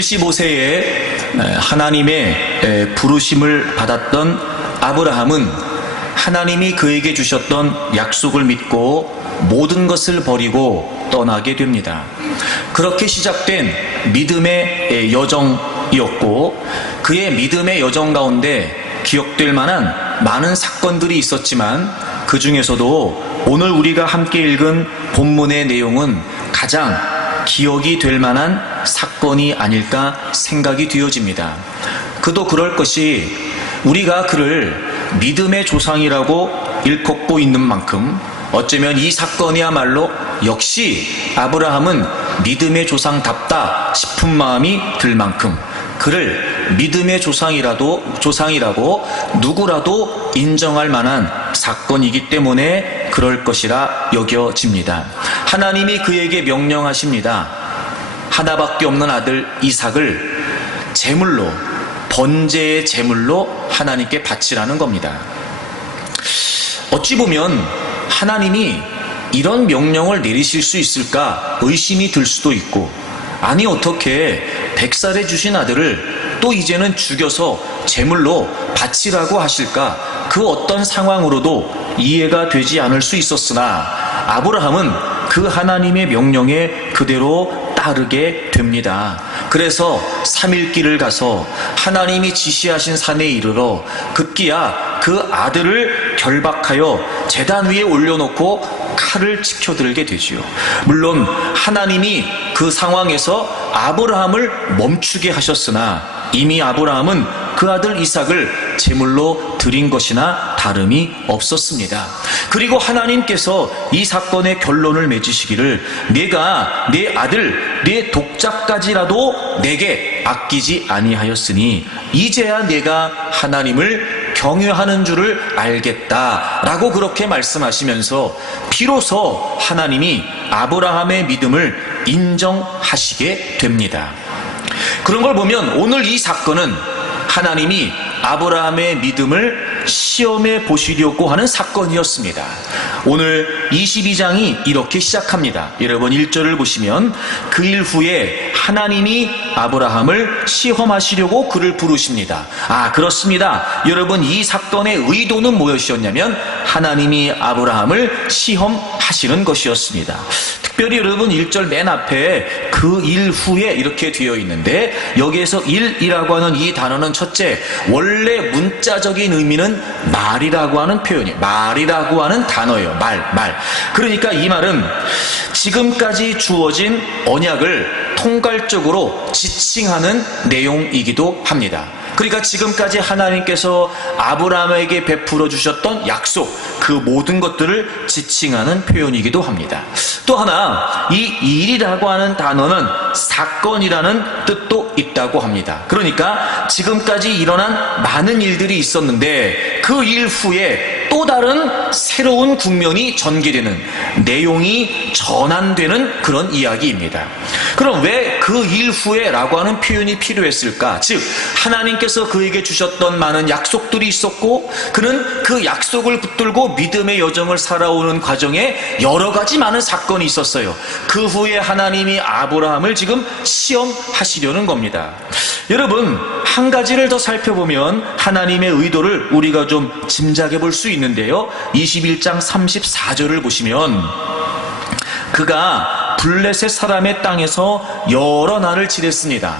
75세에 하나님의 부르심을 받았던 아브라함은 하나님이 그에게 주셨던 약속을 믿고 모든 것을 버리고 떠나게 됩니다. 그렇게 시작된 믿음의 여정이었고, 그의 믿음의 여정 가운데 기억될 만한 많은 사건들이 있었지만, 그 중에서도 오늘 우리가 함께 읽은 본문의 내용은 가장 기억이 될 만한 사건이 아닐까 생각이 되어집니다. 그도 그럴 것이, 우리가 그를 믿음의 조상이라고 일컫고 있는 만큼 어쩌면 이 사건이야말로 역시 아브라함은 믿음의 조상답다 싶은 마음이 들 만큼 그를 믿음의 조상이라고 누구라도 인정할 만한 사건이기 때문에 그럴 것이라 여겨집니다. 하나님이 그에게 명령하십니다. 하나밖에 없는 아들 이삭을 제물로, 번제의 제물로 하나님께 바치라는 겁니다. 어찌 보면 하나님이 이런 명령을 내리실 수 있을까 의심이 들 수도 있고, 아니 어떻게 100살에 주신 아들을 또 이제는 죽여서 제물로 바치라고 하실까, 그 어떤 상황으로도 이해가 되지 않을 수 있었으나 아브라함은 그 하나님의 명령에 그대로 따르게 됩니다. 그래서 3일길을 가서 하나님이 지시하신 산에 이르러 급기야 그 아들을 결박하여 제단 위에 올려놓고 칼을 치켜들게 되지요. 물론 하나님이 그 상황에서 아브라함을 멈추게 하셨으나 이미 아브라함은 그 아들 이삭을 제물로 드린 것이나 다름이 없었습니다. 그리고 하나님께서 이 사건의 결론을 맺으시기를, 내가 내 아들 내 독자까지라도 내게 아끼지 아니하였으니 이제야 내가 하나님을 경외하는 줄을 알겠다라고 그렇게 말씀하시면서 비로소 하나님이 아브라함의 믿음을 인정하시게 됩니다. 그런 걸 보면 오늘 이 사건은 하나님이 아브라함의 믿음을 시험해 보시려고 하는 사건이었습니다. 오늘 22장이 이렇게 시작합니다. 여러분 1절을 보시면, 그 일 후에 하나님이 아브라함을 시험하시려고 그를 부르십니다. 그렇습니다. 여러분, 이 사건의 의도는 무엇이었냐면 하나님이 아브라함을 시험하시는 것이었습니다. 특별히 여러분 1절 맨 앞에 그 일 후에 이렇게 되어 있는데, 여기에서 일이라고 하는 이 단어는 첫째, 원래 문자적인 의미는 말이라고 하는 표현이에요. 말이라고 하는 단어예요. 말. 그러니까 이 말은 지금까지 주어진 언약을 통괄적으로 지칭하는 내용이기도 합니다. 그러니까 지금까지 하나님께서 아브라함에게 베풀어 주셨던 약속, 그 모든 것들을 지칭하는 표현이기도 합니다. 또 하나, 이 일이라고 하는 단어는 사건이라는 뜻도 있다고 합니다. 그러니까 지금까지 일어난 많은 일들이 있었는데 그 일 후에 또 다른 새로운 국면이 전개되는, 내용이 전환되는 그런 이야기입니다. 그럼 왜 그 일 후에 라고 하는 표현이 필요했을까? 즉 하나님께서 그에게 주셨던 많은 약속들이 있었고, 그는 그 약속을 붙들고 믿음의 여정을 살아오는 과정에 여러 가지 많은 사건이 있었어요. 그 후에 하나님이 아브라함을 지금 시험하시려는 겁니다. 여러분, 한 가지를 더 살펴보면 하나님의 의도를 우리가 좀 짐작해 볼 수 있는데요. 21장 34절을 보시면, 그가 블레셋 사람의 땅에서 여러 날을 지냈습니다.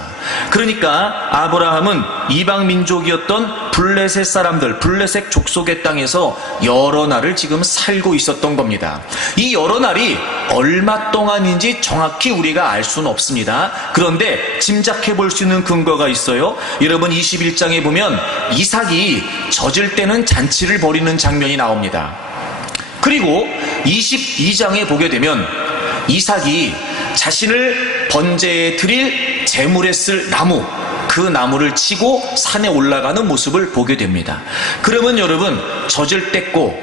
그러니까 아브라함은 이방 민족이었던 블레셋 사람들, 블레셋 족속의 땅에서 여러 날을 지금 살고 있었던 겁니다. 이 여러 날이 얼마 동안인지 정확히 우리가 알 수는 없습니다. 그런데 짐작해 볼 수 있는 근거가 있어요. 여러분 21장에 보면 이삭이 젖을 때는 잔치를 벌이는 장면이 나옵니다. 그리고 22장에 보게 되면 이삭이 자신을 번제에 드릴 제물에 쓸 나무, 그 나무를 치고 산에 올라가는 모습을 보게 됩니다. 그러면 여러분, 젖을 뗐고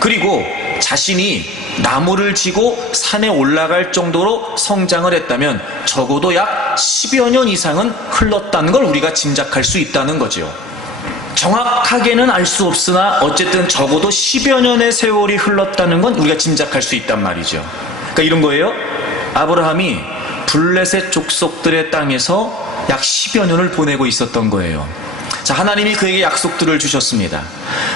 그리고 자신이 나무를 지고 산에 올라갈 정도로 성장을 했다면 적어도 약 10여 년 이상은 흘렀다는 걸 우리가 짐작할 수 있다는 거죠. 정확하게는 알 수 없으나 어쨌든 적어도 10여 년의 세월이 흘렀다는 건 우리가 짐작할 수 있단 말이죠. 그러니까 이런 거예요. 아브라함이 블레셋 족속들의 땅에서 약 10여 년을 보내고 있었던 거예요. 자, 하나님이 그에게 약속들을 주셨습니다.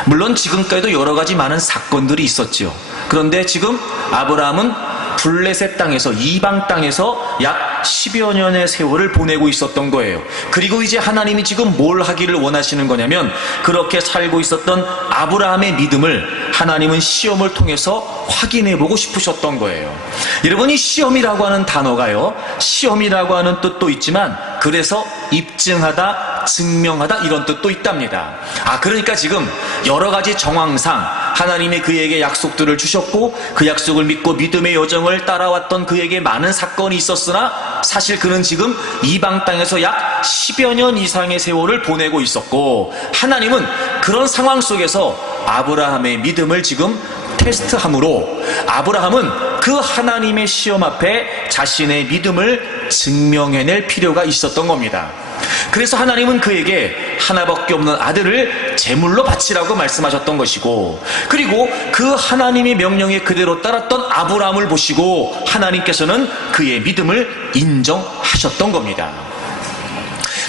물론 지금까지도 여러 가지 많은 사건들이 있었죠. 그런데 지금 아브라함은 블레셋 땅에서, 이방 땅에서 약 10여 년의 세월을 보내고 있었던 거예요. 그리고 이제 하나님이 지금 뭘 하기를 원하시는 거냐면, 그렇게 살고 있었던 아브라함의 믿음을 하나님은 시험을 통해서 확인해 보고 싶으셨던 거예요. 여러분, 이 시험이라고 하는 단어가요, 시험이라고 하는 뜻도 있지만 그래서 입증하다, 증명하다 이런 뜻도 있답니다. 그러니까 지금 여러 가지 정황상 하나님이 그에게 약속들을 주셨고, 그 약속을 믿고 믿음의 여정을 따라왔던 그에게 많은 사건이 있었으나 사실 그는 지금 이방 땅에서 약 10여 년 이상의 세월을 보내고 있었고, 하나님은 그런 상황 속에서 아브라함의 믿음을 지금 테스트함으로 아브라함은 그 하나님의 시험 앞에 자신의 믿음을 증명해낼 필요가 있었던 겁니다. 그래서 하나님은 그에게 하나밖에 없는 아들을 제물로 바치라고 말씀하셨던 것이고, 그리고 그 하나님의 명령에 그대로 따랐던 아브라함을 보시고 하나님께서는 그의 믿음을 인정하셨던 겁니다.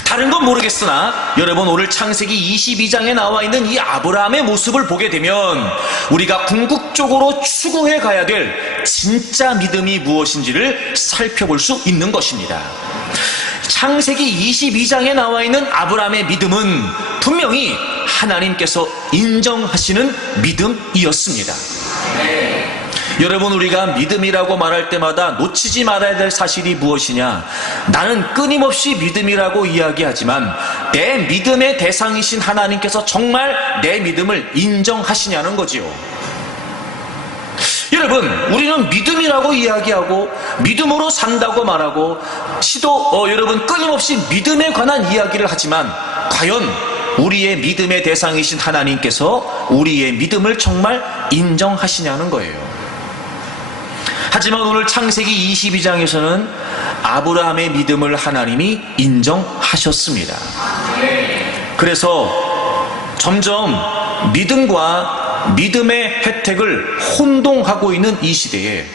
다른 건 모르겠으나 여러분, 오늘 창세기 22장에 나와 있는 이 아브라함의 모습을 보게 되면 우리가 궁극적으로 추구해 가야 될 진짜 믿음이 무엇인지를 살펴볼 수 있는 것입니다. 창세기 22장에 나와 있는 아브라함의 믿음은 분명히 하나님께서 인정하시는 믿음이었습니다. 여러분, 우리가 믿음이라고 말할 때마다 놓치지 말아야 될 사실이 무엇이냐? 나는 끊임없이 믿음이라고 이야기하지만 내 믿음의 대상이신 하나님께서 정말 내 믿음을 인정하시냐는 거지요. 여러분, 우리는 믿음이라고 이야기하고 믿음으로 산다고 말하고 여러분 끊임없이 믿음에 관한 이야기를 하지만 과연 우리의 믿음의 대상이신 하나님께서 우리의 믿음을 정말 인정하시냐는 거예요. 하지만 오늘 창세기 22장에서는 아브라함의 믿음을 하나님이 인정하셨습니다. 그래서 점점 믿음과 믿음의 혜택을 혼동하고 있는 이 시대에,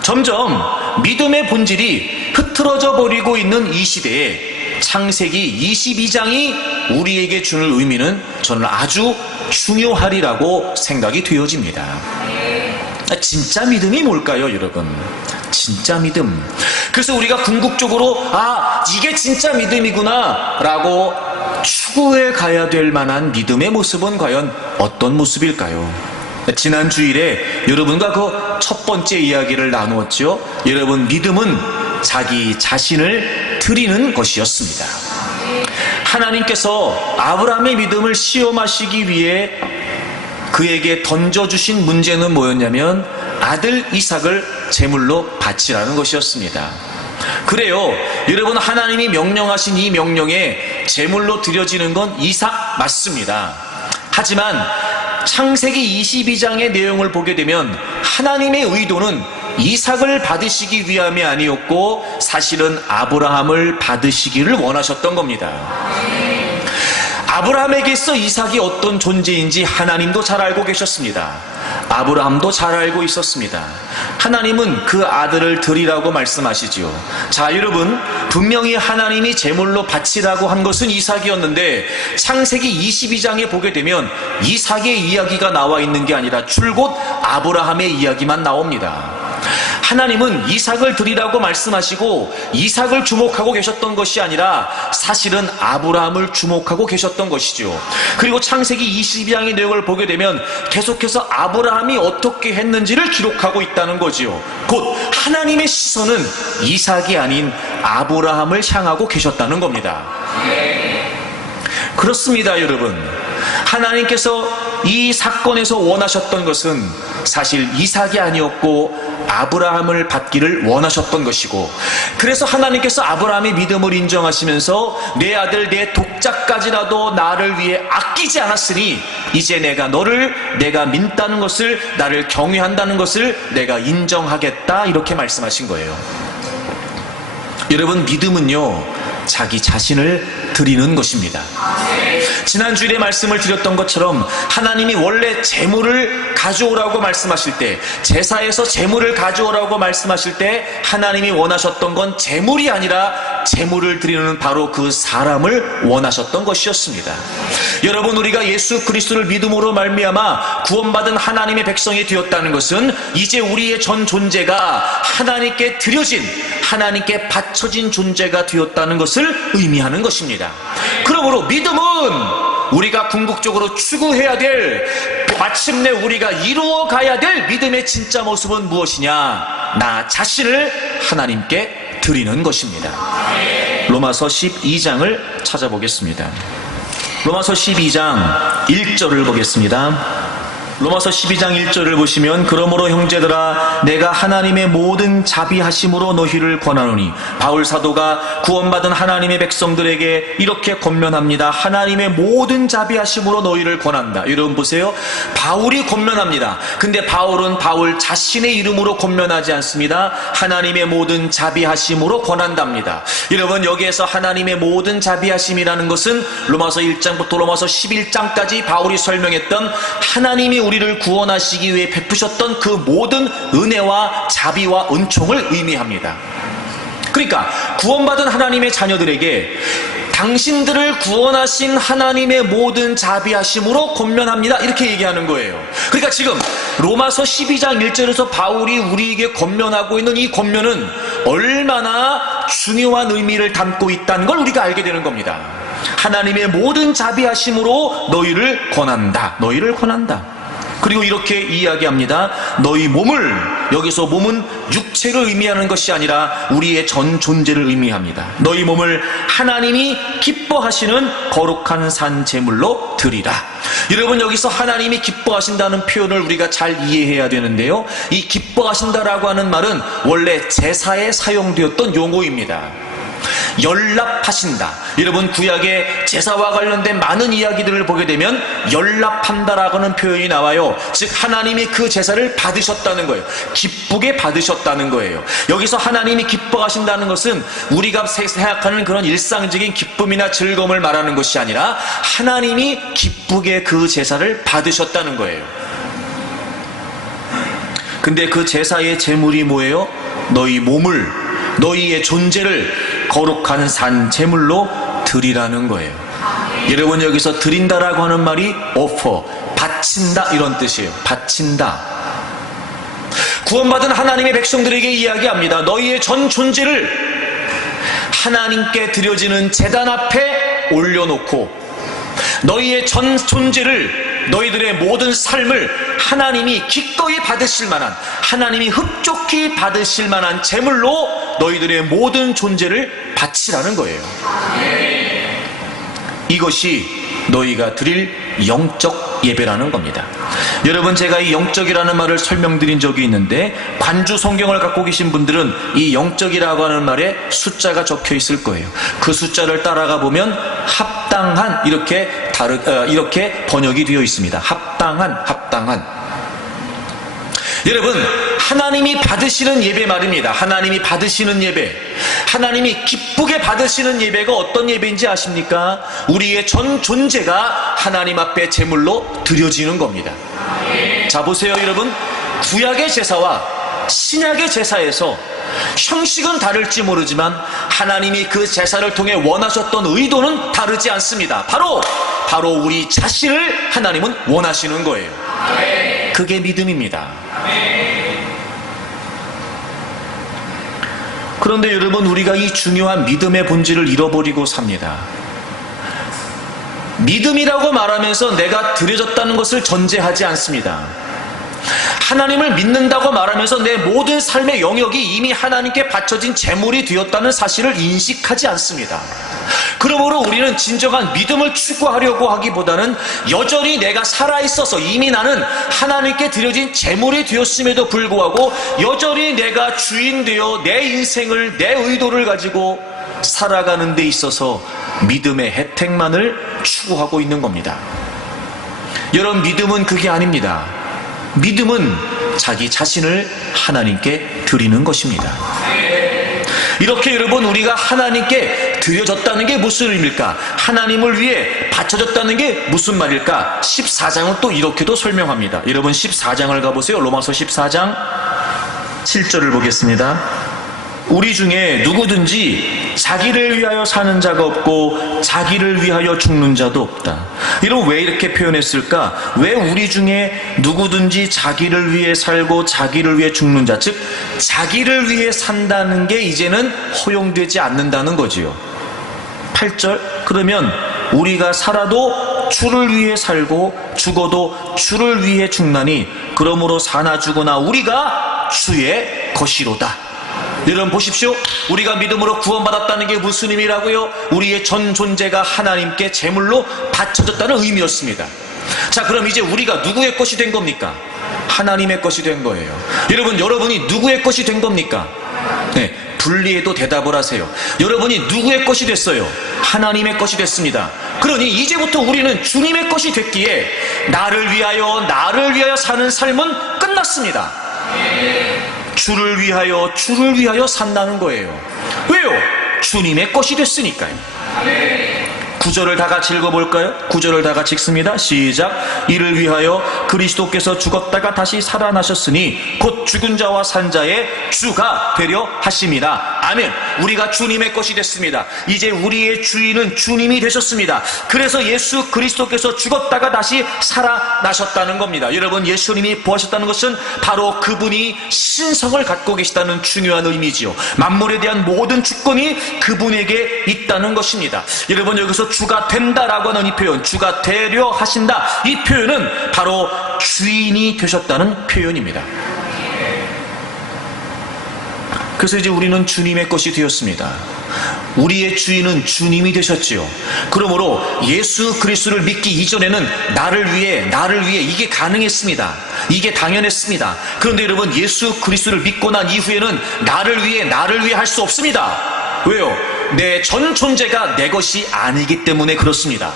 점점 믿음의 본질이 흐트러져 버리고 있는 이 시대에 창세기 22장이 우리에게 주는 의미는 저는 아주 중요하리라고 생각이 되어집니다. 진짜 믿음이 뭘까요, 여러분? 진짜 믿음. 그래서 우리가 궁극적으로 이게 진짜 믿음이구나 라고 추구해 가야 될 만한 믿음의 모습은 과연 어떤 모습일까요? 지난 주일에 여러분과 그 첫 번째 이야기를 나누었죠. 여러분, 믿음은 자기 자신을 드리는 것이었습니다. 하나님께서 아브라함의 믿음을 시험하시기 위해 그에게 던져주신 문제는 뭐였냐면 아들 이삭을 제물로 바치라는 것이었습니다. 그래요, 여러분, 하나님이 명령하신 이 명령에 제물로 드려지는 건 이삭 맞습니다. 하지만 창세기 22장의 내용을 보게 되면 하나님의 의도는 이삭을 받으시기 위함이 아니었고 사실은 아브라함을 받으시기를 원하셨던 겁니다. 아브라함에게서 이삭이 어떤 존재인지 하나님도 잘 알고 계셨습니다. 아브라함도 잘 알고 있었습니다. 하나님은 그 아들을 드리라고 말씀하시지요. 자, 여러분, 분명히 하나님이 제물로 바치라고 한 것은 이삭이었는데 창세기 22장에 보게 되면 이삭의 이야기가 나와 있는 게 아니라 줄곧 아브라함의 이야기만 나옵니다. 하나님은 이삭을 드리라고 말씀하시고 이삭을 주목하고 계셨던 것이 아니라 사실은 아브라함을 주목하고 계셨던 것이죠. 그리고 창세기 22장의 내용을 보게 되면 계속해서 아브라함이 어떻게 했는지를 기록하고 있다는 거지요. 곧 하나님의 시선은 이삭이 아닌 아브라함을 향하고 계셨다는 겁니다. 그렇습니다, 여러분. 하나님께서 이 사건에서 원하셨던 것은 사실 이삭이 아니었고 아브라함을 받기를 원하셨던 것이고, 그래서 하나님께서 아브라함의 믿음을 인정하시면서 내 아들 내 독자까지라도 나를 위해 아끼지 않았으니 이제 내가 믿다는 것을, 나를 경외한다는 것을 내가 인정하겠다, 이렇게 말씀하신 거예요. 여러분, 믿음은요 자기 자신을 드리는 것입니다. 지난주일에 말씀을 드렸던 것처럼 하나님이 원래 제물을 가져오라고 말씀하실 때, 제사에서 제물을 가져오라고 말씀하실 때 하나님이 원하셨던 건 제물이 아니라 제물을 드리는 바로 그 사람을 원하셨던 것이었습니다. 여러분, 우리가 예수 그리스도를 믿음으로 말미암아 구원받은 하나님의 백성이 되었다는 것은 이제 우리의 전 존재가 하나님께 드려진, 하나님께 바쳐진 존재가 되었다는 것을 의미하는 것입니다. 그러므로 믿음은 우리가 궁극적으로 추구해야 될, 마침내 우리가 이루어가야 될 믿음의 진짜 모습은 무엇이냐? 나 자신을 하나님께 드리는 것입니다. 로마서 12장을 찾아보겠습니다. 로마서 12장 1절을 보겠습니다. 로마서 12장 1절을 보시면, 그러므로 형제들아 내가 하나님의 모든 자비하심으로 너희를 권하노니, 바울 사도가 구원받은 하나님의 백성들에게 이렇게 권면합니다. 하나님의 모든 자비하심으로 너희를 권한다. 여러분 보세요. 바울이 권면합니다. 근데 바울은 바울 자신의 이름으로 권면하지 않습니다. 하나님의 모든 자비하심으로 권한답니다. 여러분, 여기에서 하나님의 모든 자비하심이라는 것은 로마서 1장부터 로마서 11장까지 바울이 설명했던 하나님이 우리를 구원하시기 위해 베푸셨던 그 모든 은혜와 자비와 은총을 의미합니다. 그러니까 구원받은 하나님의 자녀들에게 당신들을 구원하신 하나님의 모든 자비하심으로 권면합니다, 이렇게 얘기하는 거예요. 그러니까 지금 로마서 12장 1절에서 바울이 우리에게 권면하고 있는 이 권면은 얼마나 중요한 의미를 담고 있다는 걸 우리가 알게 되는 겁니다. 하나님의 모든 자비하심으로 너희를 권한다. 너희를 권한다. 그리고 이렇게 이야기합니다. 너희 몸을, 여기서 몸은 육체를 의미하는 것이 아니라 우리의 전 존재를 의미합니다. 너희 몸을 하나님이 기뻐하시는 거룩한 산 제물로 드리라. 여러분, 여기서 하나님이 기뻐하신다는 표현을 우리가 잘 이해해야 되는데요, 이 기뻐하신다라고 하는 말은 원래 제사에 사용되었던 용어입니다. 연락하신다. 여러분, 구약의 제사와 관련된 많은 이야기들을 보게 되면 연락한다라고 하는 표현이 나와요. 즉 하나님이 그 제사를 받으셨다는 거예요. 기쁘게 받으셨다는 거예요. 여기서 하나님이 기뻐하신다는 것은 우리가 생각하는 그런 일상적인 기쁨이나 즐거움을 말하는 것이 아니라 하나님이 기쁘게 그 제사를 받으셨다는 거예요. 근데 그 제사의 제물이 뭐예요? 너희 몸을, 너희의 존재를 거룩한 산 제물로 드리라는 거예요. 여러분, 여기서 드린다라고 하는 말이 offer, 바친다, 이런 뜻이에요. 바친다. 구원받은 하나님의 백성들에게 이야기합니다. 너희의 전 존재를 하나님께 드려지는 제단 앞에 올려놓고, 너희의 전 존재를, 너희들의 모든 삶을 하나님이 기꺼이 받으실 만한, 하나님이 흡족히 받으실 만한 제물로 너희들의 모든 존재를 바치라는 거예요. 이것이 너희가 드릴 영적 예배라는 겁니다. 여러분, 제가 이 영적이라는 말을 설명드린 적이 있는데, 관주 성경을 갖고 계신 분들은 이 영적이라고 하는 말에 숫자가 적혀 있을 거예요. 그 숫자를 따라가 보면 합당한, 이렇게 번역이 되어 있습니다. 합당한. 여러분, 하나님이 받으시는 예배 말입니다. 하나님이 받으시는 예배, 하나님이 기쁘게 받으시는 예배가 어떤 예배인지 아십니까? 우리의 전 존재가 하나님 앞에 제물로 드려지는 겁니다. 자, 보세요 여러분, 구약의 제사와 신약의 제사에서 형식은 다를지 모르지만 하나님이 그 제사를 통해 원하셨던 의도는 다르지 않습니다. 바로 우리 자신을 하나님은 원하시는 거예요. 그게 믿음입니다. 그런데 여러분, 우리가 이 중요한 믿음의 본질을 잃어버리고 삽니다. 믿음이라고 말하면서 내가 드려졌다는 것을 전제하지 않습니다. 하나님을 믿는다고 말하면서 내 모든 삶의 영역이 이미 하나님께 바쳐진 제물이 되었다는 사실을 인식하지 않습니다. 그러므로 우리는 진정한 믿음을 추구하려고 하기보다는 여전히 내가 살아있어서 이미 나는 하나님께 드려진 제물이 되었음에도 불구하고 여전히 내가 주인 되어 내 인생을, 내 의도를 가지고 살아가는 데 있어서 믿음의 혜택만을 추구하고 있는 겁니다. 여러분, 믿음은 그게 아닙니다. 믿음은 자기 자신을 하나님께 드리는 것입니다. 이렇게 여러분, 우리가 하나님께 드려졌다는 게 무슨 의미일까? 하나님을 위해 바쳐졌다는 게 무슨 말일까? 14장은 또 이렇게도 설명합니다. 여러분 14장을 가보세요. 로마서 14장 7절을 보겠습니다. 우리 중에 누구든지 자기를 위하여 사는 자가 없고 자기를 위하여 죽는 자도 없다. 이런 왜 이렇게 표현했을까? 왜 우리 중에 누구든지 자기를 위해 살고 자기를 위해 죽는 자, 즉 자기를 위해 산다는 게 이제는 허용되지 않는다는 거지요. 8절, 그러면 우리가 살아도 주를 위해 살고 죽어도 주를 위해 죽나니 그러므로 사나 죽으나 우리가 주의 것이로다. 여러분 보십시오. 우리가 믿음으로 구원받았다는 게 무슨 의미라고요? 우리의 전 존재가 하나님께 제물로 바쳐졌다는 의미였습니다. 자, 그럼 이제 우리가 누구의 것이 된 겁니까? 하나님의 것이 된 거예요. 여러분이 누구의 것이 된 겁니까? 네, 분리해도 대답을 하세요. 여러분이 누구의 것이 됐어요? 하나님의 것이 됐습니다. 그러니 이제부터 우리는 주님의 것이 됐기에 나를 위하여 사는 삶은 끝났습니다. 주를 위하여 산다는 거예요. 왜요? 주님의 것이 됐으니까요. 9절을 다 같이 읽어볼까요? 9절을 다 같이 읽습니다. 시작. 이를 위하여 그리스도께서 죽었다가 다시 살아나셨으니 곧 죽은 자와 산 자의 주가 되려 하심이라. 아멘. 우리가 주님의 것이 됐습니다. 이제 우리의 주인은 주님이 되셨습니다. 그래서 예수 그리스도께서 죽었다가 다시 살아나셨다는 겁니다. 여러분, 예수님이 부활하셨다는 것은 바로 그분이 신성을 갖고 계시다는 중요한 의미지요. 만물에 대한 모든 주권이 그분에게 있다는 것입니다. 여러분, 여기서 주가 된다라고 하는 이 표현, 주가 되려 하신다, 이 표현은 바로 주인이 되셨다는 표현입니다. 그래서 이제 우리는 주님의 것이 되었습니다. 우리의 주인은 주님이 되셨지요. 그러므로 예수 그리스도를 믿기 이전에는 나를 위해 이게 가능했습니다. 이게 당연했습니다. 그런데 여러분, 예수 그리스도를 믿고 난 이후에는 나를 위해 할 수 없습니다. 왜요? 내 전 존재가 내 것이 아니기 때문에 그렇습니다.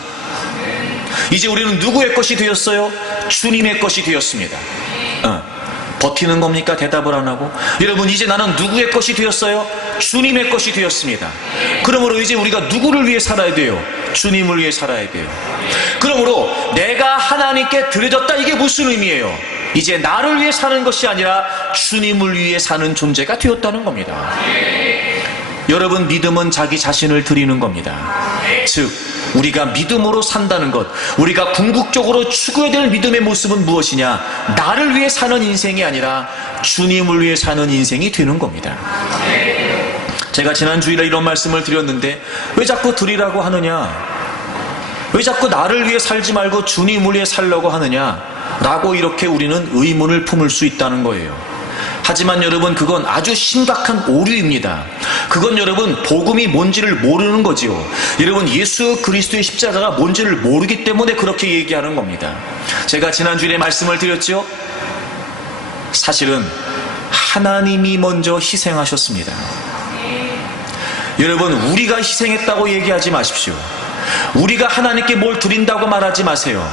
이제 우리는 누구의 것이 되었어요? 주님의 것이 되었습니다. 버티는 겁니까? 대답을 안 하고. 여러분, 이제 나는 누구의 것이 되었어요? 주님의 것이 되었습니다. 그러므로 이제 우리가 누구를 위해 살아야 돼요? 주님을 위해 살아야 돼요. 그러므로 내가 하나님께 드려졌다, 이게 무슨 의미예요? 이제 나를 위해 사는 것이 아니라 주님을 위해 사는 존재가 되었다는 겁니다. 여러분, 믿음은 자기 자신을 드리는 겁니다. 즉, 우리가 믿음으로 산다는 것, 우리가 궁극적으로 추구해야 될 믿음의 모습은 무엇이냐? 나를 위해 사는 인생이 아니라 주님을 위해 사는 인생이 되는 겁니다. 제가 지난 주일에 이런 말씀을 드렸는데, 왜 자꾸 드리라고 하느냐? 왜 자꾸 나를 위해 살지 말고 주님을 위해 살려고 하느냐? 라고 이렇게 우리는 의문을 품을 수 있다는 거예요. 하지만 여러분, 그건 아주 심각한 오류입니다. 그건 여러분, 복음이 뭔지를 모르는 거지요. 여러분, 예수 그리스도의 십자가가 뭔지를 모르기 때문에 그렇게 얘기하는 겁니다. 제가 지난주에 말씀을 드렸죠. 사실은 하나님이 먼저 희생하셨습니다. 여러분, 우리가 희생했다고 얘기하지 마십시오. 우리가 하나님께 뭘 드린다고 말하지 마세요.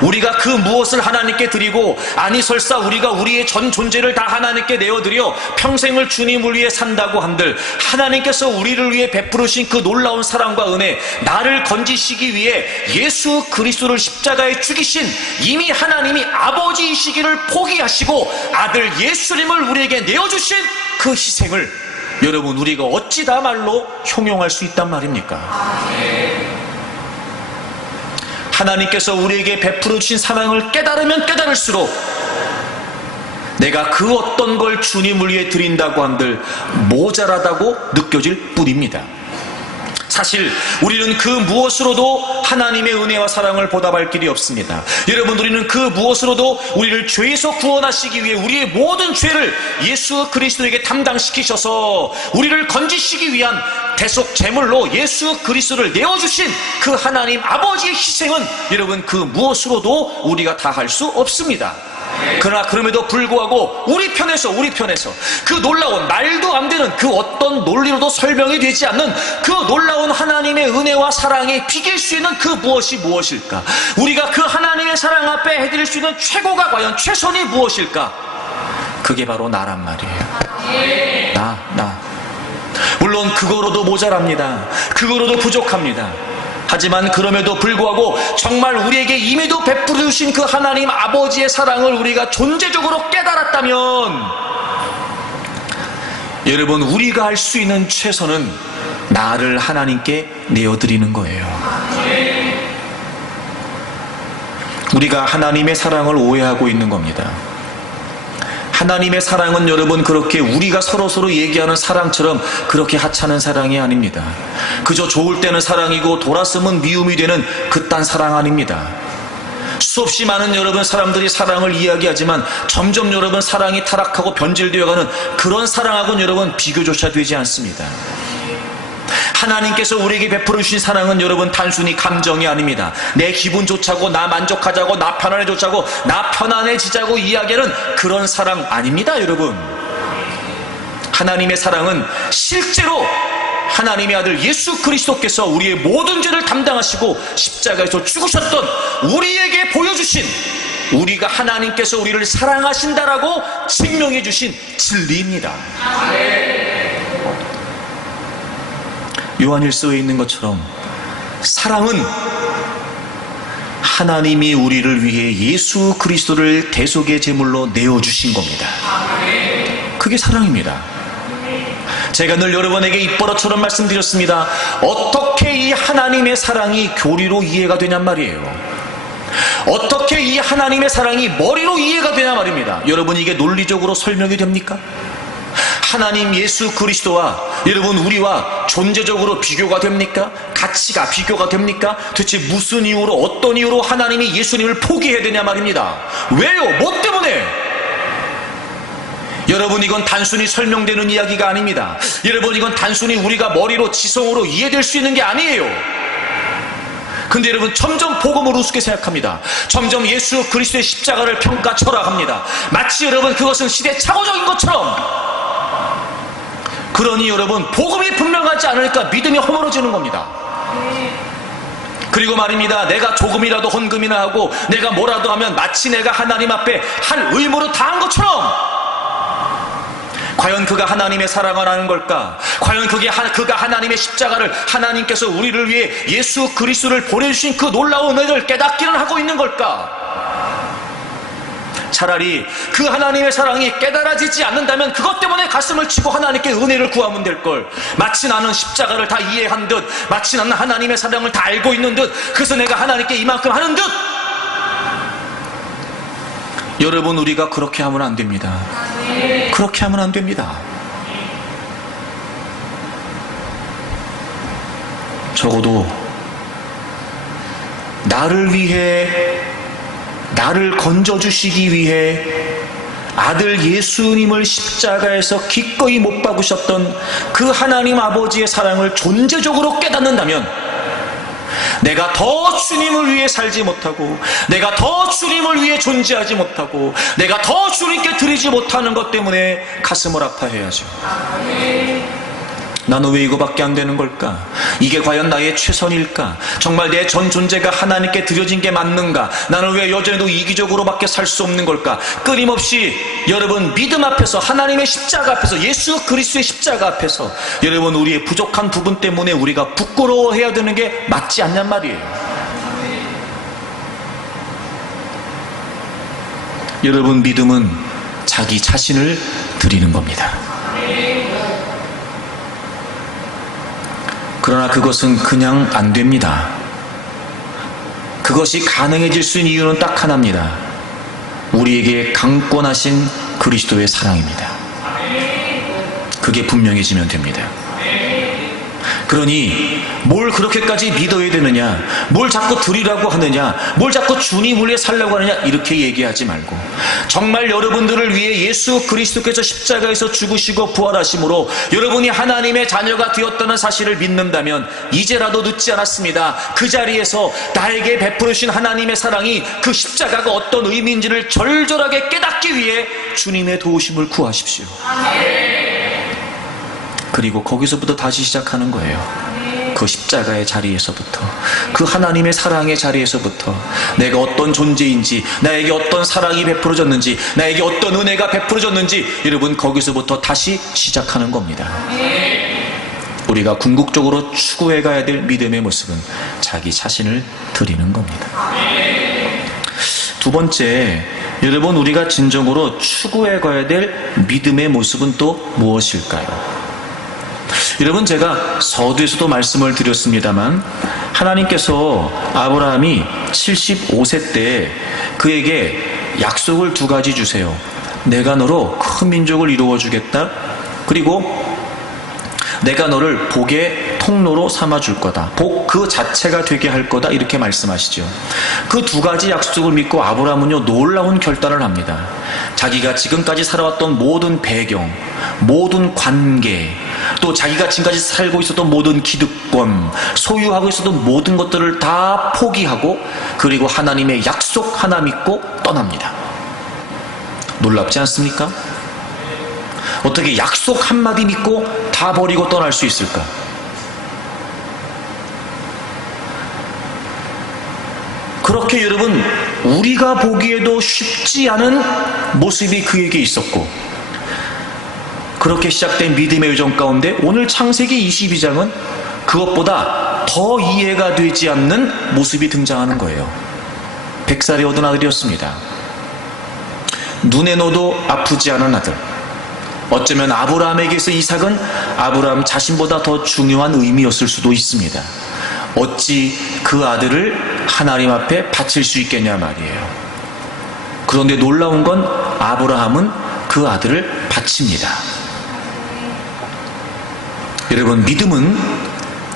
우리가 그 무엇을 하나님께 드리고, 아니 설사 우리가 우리의 전 존재를 다 하나님께 내어드려 평생을 주님을 위해 산다고 한들, 하나님께서 우리를 위해 베푸르신 그 놀라운 사랑과 은혜, 나를 건지시기 위해 예수 그리스도를 십자가에 죽이신 이미 하나님이 아버지이시기를 포기하시고 아들 예수님을 우리에게 내어주신 그 희생을 여러분, 우리가 어찌 다 말로 형용할 수 있단 말입니까? 하나님께서 우리에게 베풀어 주신 사랑을 깨달으면 깨달을수록 내가 그 어떤 걸 주님을 위해 드린다고 한들 모자라다고 느껴질 뿐입니다. 사실 우리는 그 무엇으로도 하나님의 은혜와 사랑을 보답할 길이 없습니다. 여러분, 우리는 그 무엇으로도 우리를 죄에서 구원하시기 위해 우리의 모든 죄를 예수 그리스도에게 담당시키셔서 우리를 건지시기 위한 대속 제물로 예수 그리스도를 내어주신 그 하나님 아버지의 희생은 여러분, 그 무엇으로도 우리가 다 할 수 없습니다. 그러나 그럼에도 불구하고 우리 편에서 그 놀라운, 말도 안 되는 그 어떤 논리로도 설명이 되지 않는 그 놀라운 하나님의 은혜와 사랑이 비길 수 있는 그 무엇이 무엇일까? 우리가 그 하나님의 사랑 앞에 해드릴 수 있는 최고가 과연 최선이 무엇일까? 그게 바로 나란 말이에요. 나. 물론 그거로도 모자랍니다. 그거로도 부족합니다. 하지만 그럼에도 불구하고 정말 우리에게 임의도 베풀어 주신 그 하나님 아버지의 사랑을 우리가 존재적으로 깨달았다면, 여러분, 우리가 할 수 있는 최선은 나를 하나님께 내어드리는 거예요. 우리가 하나님의 사랑을 오해하고 있는 겁니다. 하나님의 사랑은 여러분 그렇게 우리가 서로서로 얘기하는 사랑처럼 그렇게 하찮은 사랑이 아닙니다. 그저 좋을 때는 사랑이고 돌아서면 미움이 되는 그딴 사랑 아닙니다. 수없이 많은 여러분 사람들이 사랑을 이야기하지만 점점 여러분 사랑이 타락하고 변질되어가는 그런 사랑하고는 여러분 비교조차 되지 않습니다. 하나님께서 우리에게 베풀어 주신 사랑은 여러분 단순히 감정이 아닙니다. 내 기분 좋자고, 나 만족하자고, 나 편안해지자고, 나 편안해지자고 이야기하는 그런 사랑 아닙니다, 여러분. 하나님의 사랑은 실제로 하나님의 아들 예수 그리스도께서 우리의 모든 죄를 담당하시고 십자가에서 죽으셨던 우리에게 보여주신, 우리가 하나님께서 우리를 사랑하신다라고 증명해 주신 진리입니다. 요한일서에 있는 것처럼 사랑은 하나님이 우리를 위해 예수 그리스도를 대속의 제물로 내어주신 겁니다. 그게 사랑입니다. 제가 늘 여러분에게 입버릇처럼 말씀드렸습니다. 어떻게 이 하나님의 사랑이 교리로 이해가 되냔 말이에요. 어떻게 이 하나님의 사랑이 머리로 이해가 되냐 말입니다. 여러분, 이게 논리적으로 설명이 됩니까? 하나님 예수 그리스도와 여러분 우리와 존재적으로 비교가 됩니까? 가치가 비교가 됩니까? 도대체 무슨 이유로, 어떤 이유로 하나님이 예수님을 포기해야 되냐 말입니다. 왜요? 뭐 때문에? 여러분, 이건 단순히 설명되는 이야기가 아닙니다. 여러분, 이건 단순히 우리가 머리로 지성으로 이해될 수 있는 게 아니에요. 근데 여러분, 점점 복음을 우습게 생각합니다. 점점 예수 그리스도의 십자가를 평가 철학합니다. 마치 여러분 그것은 시대착오적인 것처럼. 그러니 여러분, 복음이 분명하지 않으니까 믿음이 허물어지는 겁니다. 그리고 말입니다, 내가 조금이라도 헌금이나 하고 내가 뭐라도 하면 마치 내가 하나님 앞에 한 의무로 다한 것처럼, 과연 그가 하나님의 사랑을 하는 걸까? 과연 그가 하나님의 십자가를, 하나님께서 우리를 위해 예수 그리스도를 보내주신 그 놀라운 은혜를 깨닫기는 하고 있는 걸까? 차라리 그 하나님의 사랑이 깨달아지지 않는다면 그것 때문에 가슴을 치고 하나님께 은혜를 구하면 될걸. 마치 나는 십자가를 다 이해한 듯, 마치 나는 하나님의 사랑을 다 알고 있는 듯, 그래서 내가 하나님께 이만큼 하는 듯. 여러분, 우리가 그렇게 하면 안 됩니다. 그렇게 하면 안 됩니다. 적어도 나를 위해, 나를 건져주시기 위해 아들 예수님을 십자가에서 기꺼이 못 박으셨던 그 하나님 아버지의 사랑을 존재적으로 깨닫는다면, 내가 더 주님을 위해 살지 못하고, 내가 더 주님을 위해 존재하지 못하고, 내가 더 주님께 드리지 못하는 것 때문에 가슴을 아파해야죠. 나는 왜 이거밖에 안 되는 걸까? 이게 과연 나의 최선일까? 정말 내 전 존재가 하나님께 드려진 게 맞는가? 나는 왜 여전히도 이기적으로밖에 살 수 없는 걸까? 끊임없이 여러분 믿음 앞에서, 하나님의 십자가 앞에서, 예수 그리스도의 십자가 앞에서 여러분 우리의 부족한 부분 때문에 우리가 부끄러워해야 되는 게 맞지 않냔 말이에요. 여러분, 믿음은 자기 자신을 드리는 겁니다. 그러나 그것은 그냥 안 됩니다. 그것이 가능해질 수 있는 이유는 딱 하나입니다. 우리에게 강권하신 그리스도의 사랑입니다. 그게 분명해지면 됩니다. 그러니 뭘 그렇게까지 믿어야 되느냐, 뭘 자꾸 드리라고 하느냐, 뭘 자꾸 주님을 위해 살려고 하느냐, 이렇게 얘기하지 말고 정말 여러분들을 위해 예수 그리스도께서 십자가에서 죽으시고 부활하심으로 여러분이 하나님의 자녀가 되었다는 사실을 믿는다면 이제라도 늦지 않았습니다. 그 자리에서 나에게 베푸르신 하나님의 사랑이, 그 십자가가 어떤 의미인지를 절절하게 깨닫기 위해 주님의 도우심을 구하십시오. 그리고 거기서부터 다시 시작하는 거예요. 그 십자가의 자리에서부터, 그 하나님의 사랑의 자리에서부터 내가 어떤 존재인지, 나에게 어떤 사랑이 베풀어졌는지, 나에게 어떤 은혜가 베풀어졌는지, 여러분 거기서부터 다시 시작하는 겁니다. 우리가 궁극적으로 추구해 가야 될 믿음의 모습은 자기 자신을 드리는 겁니다. 두 번째, 여러분, 우리가 진정으로 추구해 가야 될 믿음의 모습은 또 무엇일까요? 여러분, 제가 서두에서도 말씀을 드렸습니다만 하나님께서 아브라함이 75세 때 그에게 약속을 두 가지 주세요. 내가 너로 큰 민족을 이루어 주겠다. 그리고 내가 너를 복의 통로로 삼아줄 거다. 복 그 자체가 되게 할 거다. 이렇게 말씀하시죠. 그 두 가지 약속을 믿고 아브라함은요, 놀라운 결단을 합니다. 자기가 지금까지 살아왔던 모든 배경, 모든 관계, 또 자기가 지금까지 살고 있었던 모든 기득권, 소유하고 있었던 모든 것들을 다 포기하고, 그리고 하나님의 약속 하나 믿고 떠납니다. 놀랍지 않습니까? 어떻게 약속 한마디 믿고 다 버리고 떠날 수 있을까? 그렇게 여러분, 우리가 보기에도 쉽지 않은 모습이 그에게 있었고, 그렇게 시작된 믿음의 여정 가운데 오늘 창세기 22장은 그것보다 더 이해가 되지 않는 모습이 등장하는 거예요. 100살에 얻은 아들이었습니다. 눈에 넣어도 아프지 않은 아들. 어쩌면 아브라함에게서 이삭은 아브라함 자신보다 더 중요한 의미였을 수도 있습니다. 어찌 그 아들을 하나님 앞에 바칠 수 있겠냐 말이에요. 그런데 놀라운 건 아브라함은 그 아들을 바칩니다. 여러분, 믿음은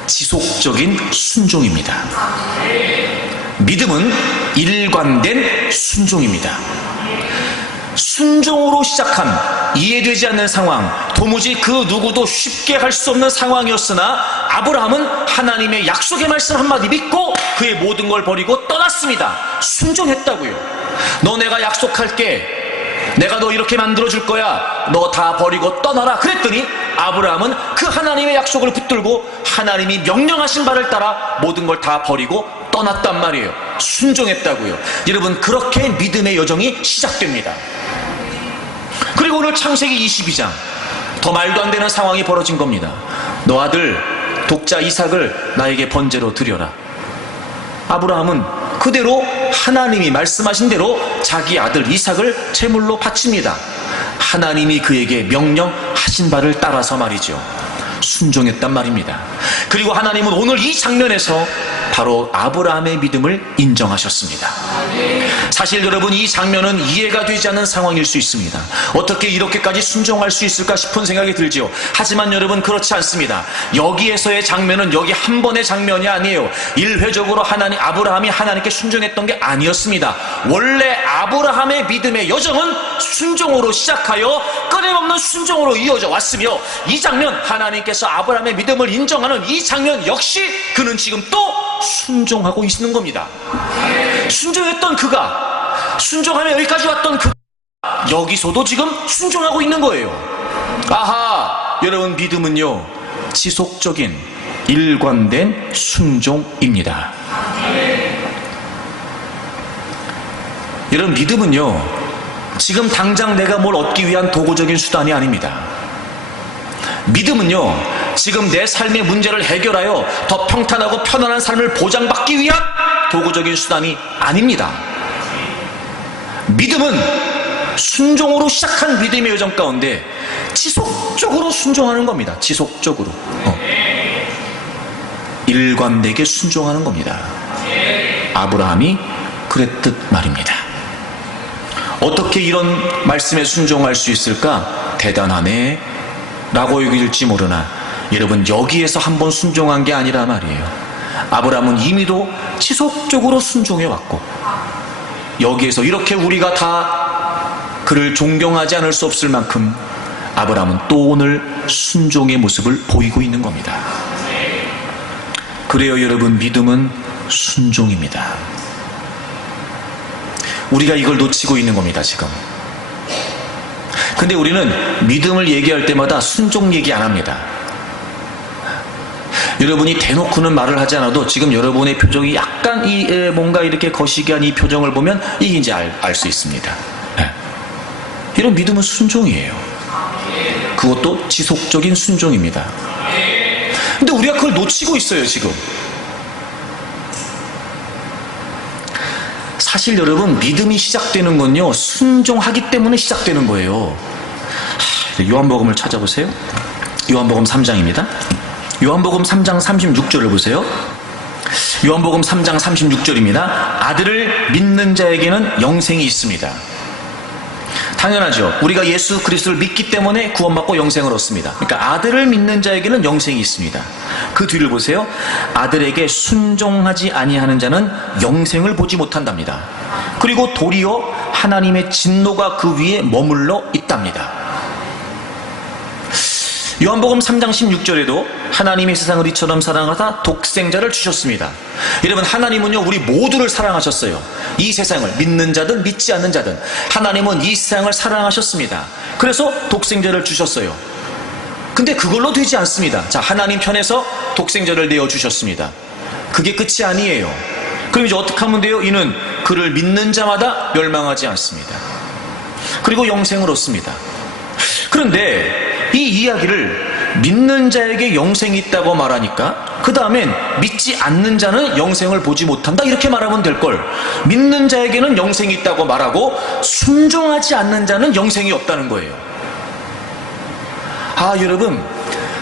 지속적인 순종입니다. 믿음은 일관된 순종입니다. 순종으로 시작한 이해되지 않는 상황, 도무지 그 누구도 쉽게 할 수 없는 상황이었으나 아브라함은 하나님의 약속의 말씀 한마디 믿고 그의 모든 걸 버리고 떠났습니다. 순종했다고요. 너 내가 약속할게. 내가 너 이렇게 만들어줄 거야. 너 다 버리고 떠나라. 그랬더니 아브라함은 그 하나님의 약속을 붙들고 하나님이 명령하신 바를 따라 모든 걸 다 버리고 떠났단 말이에요. 순종했다고요. 여러분, 그렇게 믿음의 여정이 시작됩니다. 그리고 오늘 창세기 22장, 더 말도 안 되는 상황이 벌어진 겁니다. 너 아들 독자 이삭을 나에게 번제로 드려라. 아브라함은 그대로 하나님이 말씀하신 대로 자기 아들 이삭을 제물로 바칩니다. 하나님이 그에게 명령하신 바를 따라서 말이죠. 순종했단 말입니다. 그리고 하나님은 오늘 이 장면에서 바로 아브라함의 믿음을 인정하셨습니다. 사실 여러분, 이 장면은 이해가 되지 않는 상황일 수 있습니다. 어떻게 이렇게까지 순종할 수 있을까 싶은 생각이 들지요. 하지만 여러분, 그렇지 않습니다. 여기에서의 장면은 여기 한 번의 장면이 아니에요. 일회적으로 아브라함이 하나님께 순종했던 게 아니었습니다. 원래 아브라함의 믿음의 여정은 순종으로 시작하여 끊임없는 순종으로 이어져 왔으며, 이 장면, 하나님께서 아브라함의 믿음을 인정하는 이 장면 역시 그는 지금 또 순종하고 있는 겁니다. 순종했던 그가, 순종하며 여기까지 왔던 그가 여기서도 지금 순종하고 있는 거예요. 아하, 여러분, 믿음은요, 지속적인 일관된 순종입니다. 여러분, 믿음은요, 지금 당장 내가 뭘 얻기 위한 도구적인 수단이 아닙니다. 믿음은요, 지금 내 삶의 문제를 해결하여 더 평탄하고 편안한 삶을 보장받기 위한 도구적인 수단이 아닙니다. 믿음은 순종으로 시작한 믿음의 여정 가운데 지속적으로 순종하는 겁니다. 지속적으로 일관되게 순종하는 겁니다. 아브라함이 그랬듯 말입니다. 어떻게 이런 말씀에 순종할 수 있을까? 대단하네 라고 여길지 모르나, 여러분, 여기에서 한번 순종한 게 아니라 말이에요. 아브라함은 이미도 지속적으로 순종해 왔고, 여기에서 이렇게 우리가 다 그를 존경하지 않을 수 없을 만큼 아브라함은 또 오늘 순종의 모습을 보이고 있는 겁니다. 그래요, 여러분, 믿음은 순종입니다. 우리가 이걸 놓치고 있는 겁니다, 지금. 근데 우리는 믿음을 얘기할 때마다 순종 얘기 안 합니다. 여러분이 대놓고는 말을 하지 않아도 지금 여러분의 표정이 약간 뭔가 이렇게 거시기한 이 표정을 보면 이게 이제 알 수 있습니다. 이런 믿음은 순종이에요. 그것도 지속적인 순종입니다. 근데 우리가 그걸 놓치고 있어요, 지금. 사실 여러분, 믿음이 시작되는 건요, 순종하기 때문에 시작되는 거예요. 요한복음을 찾아보세요. 요한복음 3장입니다. 요한복음 3장 36절을 보세요. 요한복음 3장 36절입니다. 아들을 믿는 자에게는 영생이 있습니다. 당연하죠. 우리가 예수 그리스도를 믿기 때문에 구원받고 영생을 얻습니다. 그러니까 아들을 믿는 자에게는 영생이 있습니다. 그 뒤를 보세요. 아들에게 순종하지 아니하는 자는 영생을 보지 못한답니다. 그리고 도리어 하나님의 진노가 그 위에 머물러 있답니다. 요한복음 3장 16절에도 하나님이 세상을 이처럼 사랑하사 독생자를 주셨습니다. 여러분, 하나님은요, 우리 모두를 사랑하셨어요. 이 세상을, 믿는 자든 믿지 않는 자든 하나님은 이 세상을 사랑하셨습니다. 그래서 독생자를 주셨어요. 근데 그걸로 되지 않습니다. 자, 하나님 편에서 독생자를 내어주셨습니다. 그게 끝이 아니에요. 그럼 이제 어떻게 하면 돼요? 이는 그를 믿는 자마다 멸망하지 않습니다. 그리고 영생을 얻습니다. 그런데 이 이야기를 믿는 자에게 영생이 있다고 말하니까 그 다음엔 믿지 않는 자는 영생을 보지 못한다, 이렇게 말하면 될걸. 믿는 자에게는 영생이 있다고 말하고 순종하지 않는 자는 영생이 없다는 거예요. 아, 여러분,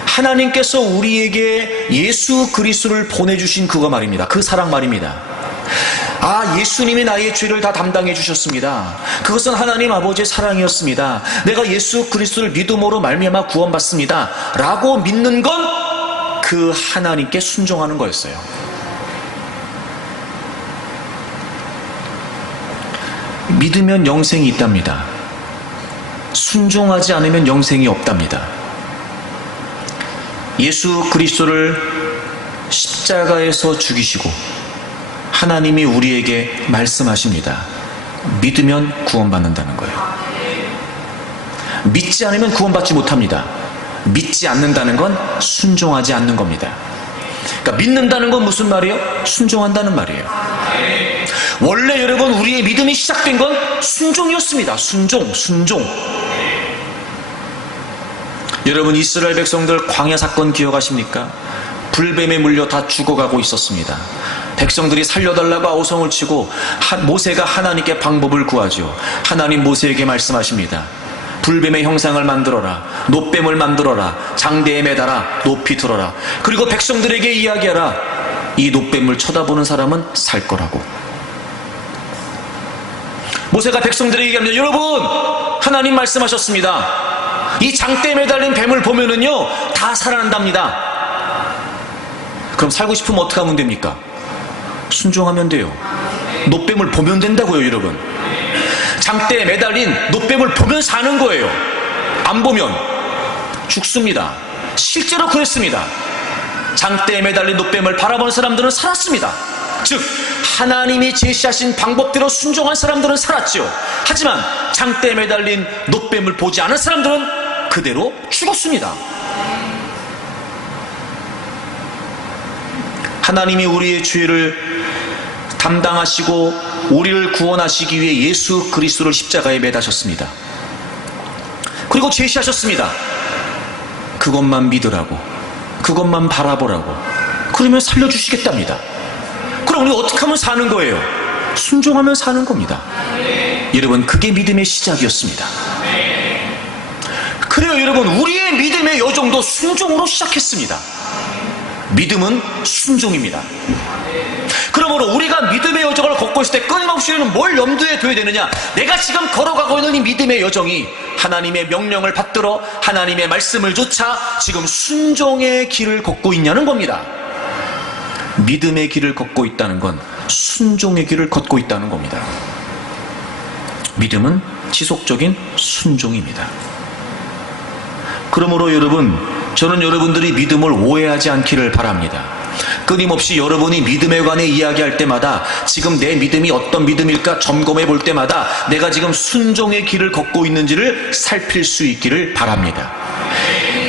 하나님께서 우리에게 예수 그리스도를 보내주신 그거 말입니다. 그 사랑 말입니다. 아, 예수님이 나의 죄를 다 담당해 주셨습니다. 그것은 하나님 아버지의 사랑이었습니다. 내가 예수 그리스도를 믿음으로 말미암아 구원받습니다 라고 믿는 건 그 하나님께 순종하는 거였어요. 믿으면 영생이 있답니다. 순종하지 않으면 영생이 없답니다. 예수 그리스도를 십자가에서 죽이시고 하나님이 우리에게 말씀하십니다. 믿으면 구원받는다는 거예요. 믿지 않으면 구원받지 못합니다. 믿지 않는다는 건 순종하지 않는 겁니다. 그러니까 믿는다는 건 무슨 말이에요? 순종한다는 말이에요. 원래 여러분, 우리의 믿음이 시작된 건 순종이었습니다. 순종. 여러분, 이스라엘 백성들 광야 사건 기억하십니까? 불뱀에 물려 다 죽어가고 있었습니다. 백성들이 살려달라고 아우성을 치고 모세가 하나님께 방법을 구하죠. 하나님 모세에게 말씀하십니다. 불뱀의 형상을 만들어라. 놋뱀을 만들어라. 장대에 매달아 높이 들어라. 그리고 백성들에게 이야기하라. 이 놋뱀을 쳐다보는 사람은 살 거라고. 모세가 백성들에게 얘기합니다. 여러분, 하나님 말씀하셨습니다. 이 장대에 매달린 뱀을 보면은요, 다 살아난답니다. 그럼 살고 싶으면 어떻게 하면 됩니까? 순종하면 돼요. 놋뱀을 보면 된다고요, 여러분. 장대에 매달린 놋뱀을 보면 사는 거예요. 안 보면 죽습니다. 실제로 그랬습니다. 장대에 매달린 놋뱀을 바라보는 사람들은 살았습니다. 즉, 하나님이 제시하신 방법대로 순종한 사람들은 살았죠. 하지만 장대에 매달린 놋뱀을 보지 않은 사람들은 그대로 죽었습니다. 하나님이 우리의 죄를 담당하시고 우리를 구원하시기 위해 예수 그리스도를 십자가에 매다셨습니다. 그리고 제시하셨습니다. 그것만 믿으라고, 그것만 바라보라고. 그러면 살려주시겠답니다. 그럼 우리 어떻게 하면 사는 거예요? 순종하면 사는 겁니다. 여러분, 그게 믿음의 시작이었습니다. 그래요, 여러분, 우리의 믿음의 여정도 순종으로 시작했습니다. 믿음은 순종입니다. 그러므로 우리가 믿음의 여정을 걷고 있을 때 끊임없이 우리는 뭘 염두에 둬야 되느냐? 내가 지금 걸어가고 있는 이 믿음의 여정이 하나님의 명령을 받들어 하나님의 말씀을 쫓아 지금 순종의 길을 걷고 있냐는 겁니다. 믿음의 길을 걷고 있다는 건 순종의 길을 걷고 있다는 겁니다. 믿음은 지속적인 순종입니다. 그러므로 여러분, 저는 여러분들이 믿음을 오해하지 않기를 바랍니다. 끊임없이 여러분이 믿음에 관해 이야기할 때마다 지금 내 믿음이 어떤 믿음일까 점검해 볼 때마다 내가 지금 순종의 길을 걷고 있는지를 살필 수 있기를 바랍니다.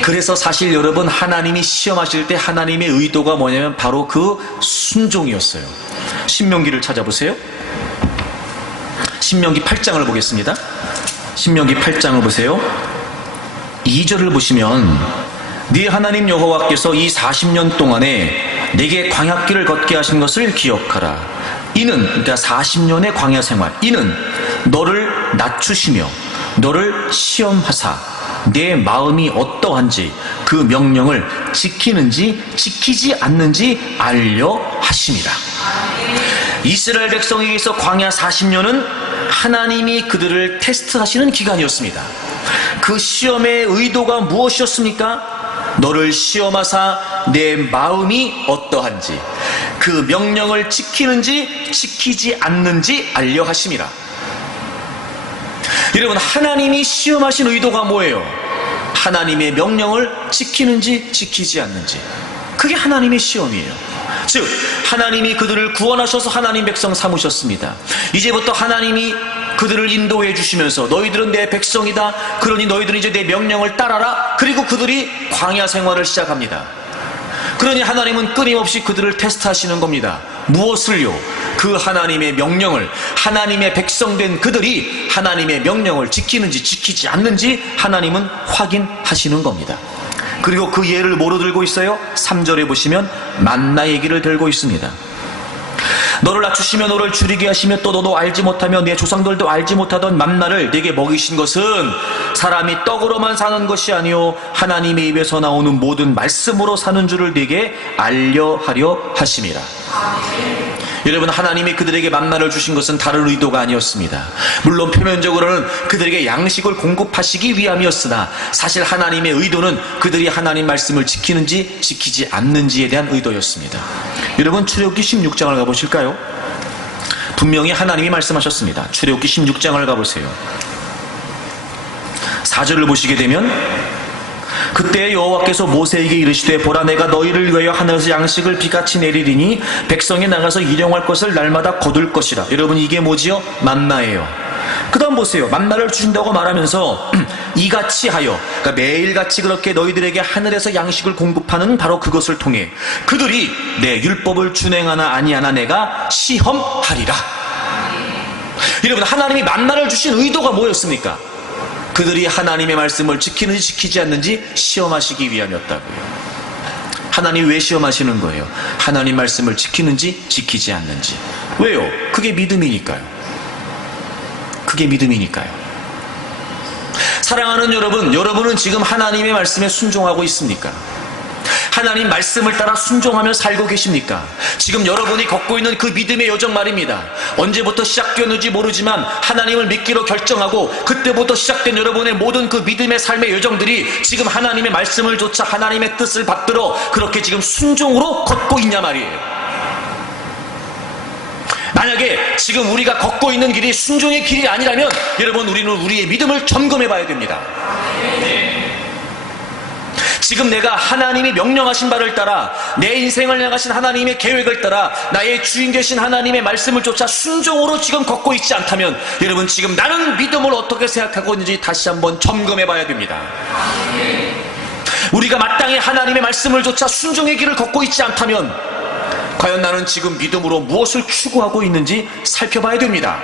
그래서 사실 여러분, 하나님이 시험하실 때 하나님의 의도가 뭐냐면 바로 그 순종이었어요. 신명기를 찾아보세요. 신명기 8장을 보겠습니다. 신명기 8장을 보세요. 2절을 보시면 네 하나님 여호와께서 이 40년 동안에 내게 광야길을 걷게 하신 것을 기억하라. 이는, 그러니까 40년의 광야 생활, 이는 너를 낮추시며 너를 시험하사 내 마음이 어떠한지 그 명령을 지키는지 지키지 않는지 알려 하심이라. 이스라엘 백성에게서 광야 40년은 하나님이 그들을 테스트하시는 기간이었습니다. 그 시험의 의도가 무엇이었습니까? 너를 시험하사 내 마음이 어떠한지 그 명령을 지키는지 지키지 않는지 알려 하심이라. 여러분, 하나님이 시험하신 의도가 뭐예요? 하나님의 명령을 지키는지 지키지 않는지. 그게 하나님의 시험이에요. 즉, 하나님이 그들을 구원하셔서 하나님 백성 삼으셨습니다. 이제부터 하나님이 그들을 인도해 주시면서 너희들은 내 백성이다. 그러니 너희들은 이제 내 명령을 따라라. 그리고 그들이 광야 생활을 시작합니다. 그러니 하나님은 끊임없이 그들을 테스트하시는 겁니다. 무엇을요? 그 하나님의 명령을, 하나님의 백성된 그들이 하나님의 명령을 지키는지 지키지 않는지 하나님은 확인하시는 겁니다. 그리고 그 예를 뭐로 들고 있어요? 3절에 보시면 만나 얘기를 들고 있습니다. 너를 낮추시며 너를 줄이게 하시며 또 너도 알지 못하며 내 조상들도 알지 못하던 만나를 내게 먹이신 것은 사람이 떡으로만 사는 것이 아니요 하나님의 입에서 나오는 모든 말씀으로 사는 줄을 내게 알려하려 하심이라. 여러분, 하나님이 그들에게 만나를 주신 것은 다른 의도가 아니었습니다. 물론 표면적으로는 그들에게 양식을 공급하시기 위함이었으나 사실 하나님의 의도는 그들이 하나님 말씀을 지키는지 지키지 않는지에 대한 의도였습니다. 여러분, 출애굽기 16장을 가보실까요? 분명히 하나님이 말씀하셨습니다. 출애굽기 16장을 가보세요. 4절을 보시게 되면 그때 여호와께서 모세에게 이르시되 보라 내가 너희를 위하여 하늘에서 양식을 비같이 내리리니 백성이 나가서 일용할 것을 날마다 거둘 것이라. 여러분, 이게 뭐지요? 만나예요. 그 다음 보세요. 만나를 주신다고 말하면서 이같이 하여, 그러니까 매일같이 그렇게 너희들에게 하늘에서 양식을 공급하는 바로 그것을 통해 그들이 내 율법을 준행하나 아니하나 내가 시험하리라. 여러분, 하나님이 만나를 주신 의도가 뭐였습니까? 그들이 하나님의 말씀을 지키는지 지키지 않는지 시험하시기 위함이었다고요. 하나님 왜 시험하시는 거예요? 하나님 말씀을 지키는지 지키지 않는지. 왜요? 그게 믿음이니까요. 그게 믿음이니까요. 사랑하는 여러분, 여러분은 지금 하나님의 말씀에 순종하고 있습니까? 하나님 말씀을 따라 순종하며 살고 계십니까? 지금 여러분이 걷고 있는 그 믿음의 여정 말입니다. 언제부터 시작되었는지 모르지만 하나님을 믿기로 결정하고 그때부터 시작된 여러분의 모든 그 믿음의 삶의 여정들이 지금 하나님의 말씀을 조차 하나님의 뜻을 받들어 그렇게 지금 순종으로 걷고 있냐 말이에요. 만약에 지금 우리가 걷고 있는 길이 순종의 길이 아니라면 여러분, 우리는 우리의 믿음을 점검해 봐야 됩니다. 지금 내가 하나님이 명령하신 바를 따라 내 인생을 향하신 하나님의 계획을 따라 나의 주인 되신 하나님의 말씀을 쫓아 순종으로 지금 걷고 있지 않다면 여러분, 지금 나는 믿음을 어떻게 생각하고 있는지 다시 한번 점검해 봐야 됩니다. 우리가 마땅히 하나님의 말씀을 쫓아 순종의 길을 걷고 있지 않다면 과연 나는 지금 믿음으로 무엇을 추구하고 있는지 살펴봐야 됩니다.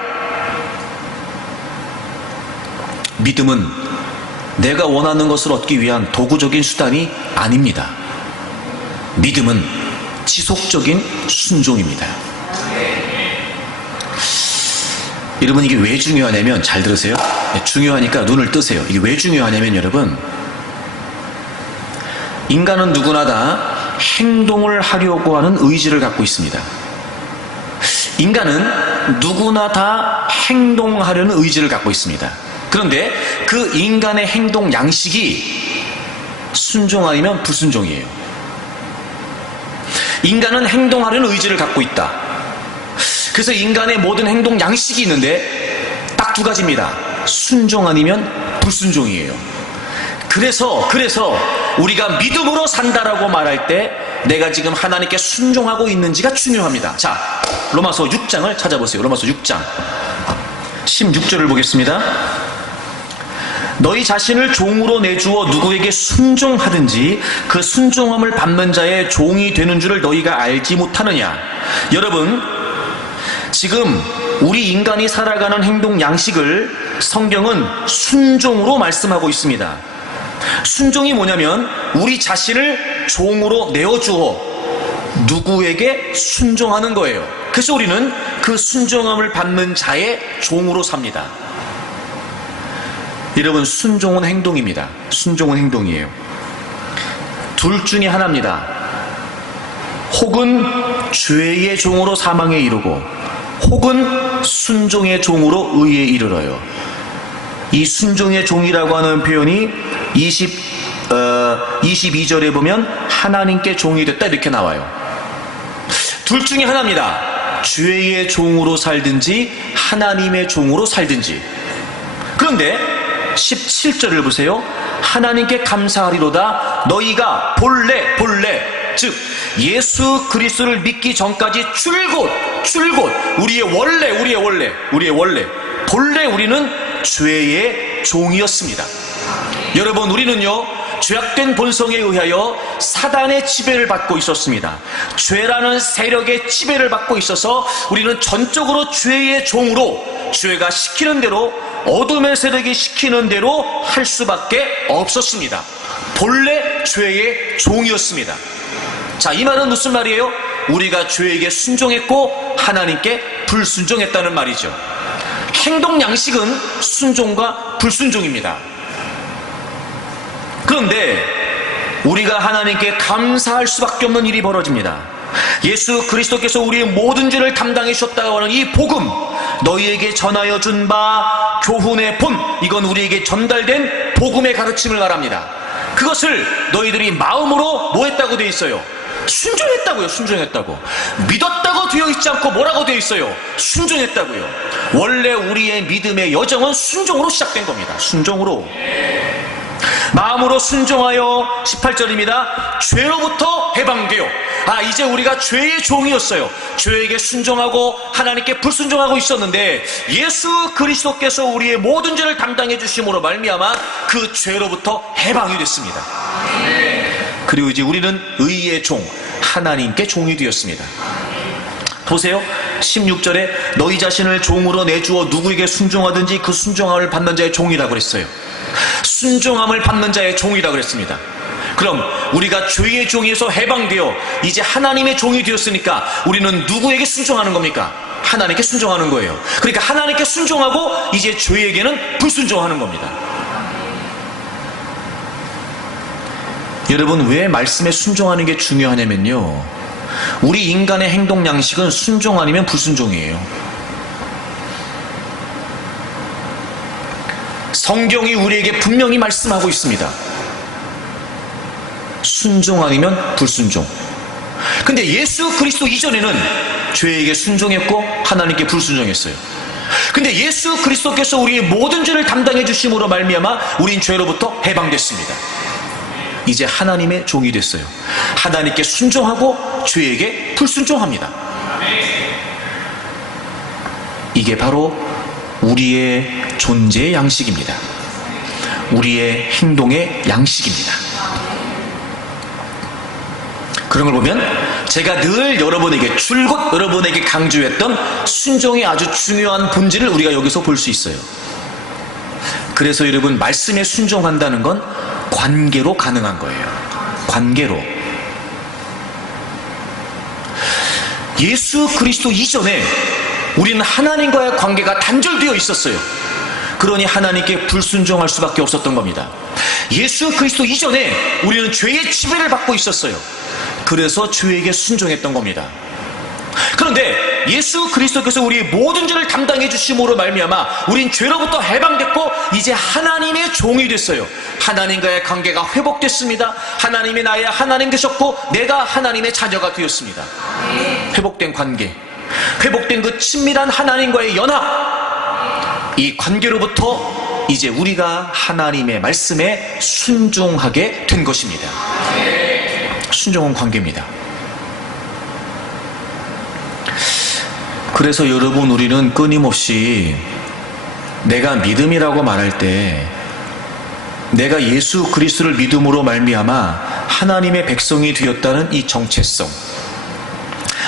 믿음은 내가 원하는 것을 얻기 위한 도구적인 수단이 아닙니다. 믿음은 지속적인 순종입니다. 여러분, 이게 왜 중요하냐면, 잘 들으세요. 중요하니까 눈을 뜨세요. 이게 왜 중요하냐면 여러분, 인간은 누구나 다 행동을 하려고 하는 의지를 갖고 있습니다. 인간은 누구나 다 행동하려는 의지를 갖고 있습니다. 그런데 그 인간의 행동 양식이 순종 아니면 불순종이에요. 인간은 행동하려는 의지를 갖고 있다. 그래서 인간의 모든 행동 양식이 있는데 딱 두 가지입니다. 순종 아니면 불순종이에요. 그래서 우리가 믿음으로 산다라고 말할 때 내가 지금 하나님께 순종하고 있는지가 중요합니다. 자, 로마서 6장을 찾아보세요. 로마서 6장 16절을 보겠습니다. 너희 자신을 종으로 내주어 누구에게 순종하든지 그 순종함을 받는 자의 종이 되는 줄을 너희가 알지 못하느냐. 여러분, 지금 우리 인간이 살아가는 행동 양식을 성경은 순종으로 말씀하고 있습니다. 순종이 뭐냐면 우리 자신을 종으로 내어주어 누구에게 순종하는 거예요. 그래서 우리는 그 순종함을 받는 자의 종으로 삽니다. 여러분, 순종은 행동입니다. 순종은 행동이에요. 둘 중에 하나입니다. 혹은 죄의 종으로 사망에 이르고, 혹은 순종의 종으로 의에 이르러요. 이 순종의 종이라고 하는 표현이 22절에 보면 하나님께 종이 됐다 이렇게 나와요. 둘 중에 하나입니다. 죄의 종으로 살든지 하나님의 종으로 살든지. 그런데 17절을 보세요. 하나님께 감사하리로다 너희가 본래 즉 예수 그리스도를 믿기 전까지 줄곧 우리의 원래 본래 우리는 죄의 종이었습니다. 여러분, 우리는요 죄악된 본성에 의하여 사단의 지배를 받고 있었습니다. 죄라는 세력의 지배를 받고 있어서 우리는 전적으로 죄의 종으로, 죄가 시키는 대로, 어둠의 세력이 시키는 대로 할 수밖에 없었습니다. 본래 죄의 종이었습니다. 자, 이 말은 무슨 말이에요? 우리가 죄에게 순종했고 하나님께 불순종했다는 말이죠. 행동 양식은 순종과 불순종입니다. 그런데 우리가 하나님께 감사할 수밖에 없는 일이 벌어집니다. 예수 그리스도께서 우리의 모든 죄를 담당해 주셨다고 하는 이 복음, 너희에게 전하여 준 바 교훈의 본, 이건 우리에게 전달된 복음의 가르침을 말합니다. 그것을 너희들이 마음으로 뭐 했다고 되어 있어요? 순종했다고요. 순종했다고. 믿었다고 되어 있지 않고 뭐라고 되어 있어요? 순종했다고요. 원래 우리의 믿음의 여정은 순종으로 시작된 겁니다. 순종으로. 마음으로 순종하여 18절입니다. 죄로부터 해방되어. 이제 우리가 죄의 종이었어요. 죄에게 순종하고 하나님께 불순종하고 있었는데 예수 그리스도께서 우리의 모든 죄를 담당해 주심으로 말미암아 그 죄로부터 해방이 됐습니다. 그리고 이제 우리는 의의 종, 하나님께 종이 되었습니다. 보세요. 16절에 너희 자신을 종으로 내주어 누구에게 순종하든지 그 순종함을 받는 자의 종이라고 그랬어요. 순종함을 받는 자의 종이라고 그랬습니다. 그럼 우리가 죄의 종에서 해방되어 이제 하나님의 종이 되었으니까 우리는 누구에게 순종하는 겁니까? 하나님께 순종하는 거예요. 그러니까 하나님께 순종하고 이제 죄에게는 불순종하는 겁니다. 여러분, 왜 말씀에 순종하는 게 중요하냐면요, 우리 인간의 행동 양식은 순종 아니면 불순종이에요. 성경이 우리에게 분명히 말씀하고 있습니다. 순종 아니면 불순종. 근데 예수 그리스도 이전에는 죄에게 순종했고 하나님께 불순종했어요. 근데 예수 그리스도께서 우리의 모든 죄를 담당해 주심으로 말미암아 우린 죄로부터 해방됐습니다. 이제 하나님의 종이 됐어요. 하나님께 순종하고 죄에게 불순종합니다. 이게 바로 우리의 존재의 양식입니다. 우리의 행동의 양식입니다. 그런 걸 보면 제가 늘 여러분에게, 줄곧 여러분에게 강조했던 순종의 아주 중요한 본질을 우리가 여기서 볼 수 있어요. 그래서 여러분, 말씀에 순종한다는 건 관계로 가능한 거예요. 관계로. 예수 그리스도 이전에 우리는 하나님과의 관계가 단절되어 있었어요. 그러니 하나님께 불순종할 수밖에 없었던 겁니다. 예수 그리스도 이전에 우리는 죄의 지배를 받고 있었어요. 그래서 죄에게 순종했던 겁니다. 그런데 예수 그리스도께서 우리의 모든 죄를 담당해 주심으로 말미암아 우린 죄로부터 해방됐고 이제 하나님의 종이 됐어요. 하나님과의 관계가 회복됐습니다. 하나님이 나의 하나님 되셨고 내가 하나님의 자녀가 되었습니다. 회복된 관계, 회복된 그 친밀한 하나님과의 연합, 이 관계로부터 이제 우리가 하나님의 말씀에 순종하게 된 것입니다. 순종은 관계입니다. 그래서 여러분, 우리는 끊임없이 내가 믿음이라고 말할 때 내가 예수 그리스도를 믿음으로 말미암아 하나님의 백성이 되었다는 이 정체성,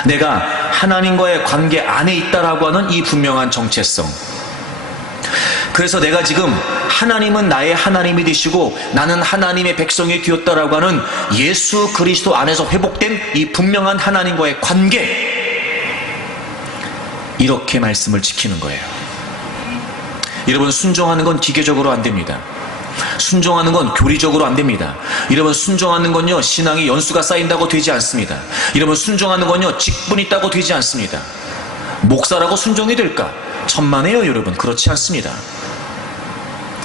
내가 하나님과의 관계 안에 있다라고 하는 이 분명한 정체성, 그래서 내가 지금 하나님은 나의 하나님이 되시고 나는 하나님의 백성이 되었다라고 하는 예수 그리스도 안에서 회복된 이 분명한 하나님과의 관계, 이렇게 말씀을 지키는 거예요. 여러분, 순종하는 건 기계적으로 안 됩니다. 순종하는 건 교리적으로 안 됩니다. 여러분, 순종하는 건요, 신앙이 연수가 쌓인다고 되지 않습니다. 여러분, 순종하는 건요, 직분 있다고 되지 않습니다. 목사라고 순종이 될까? 천만에요, 여러분. 그렇지 않습니다.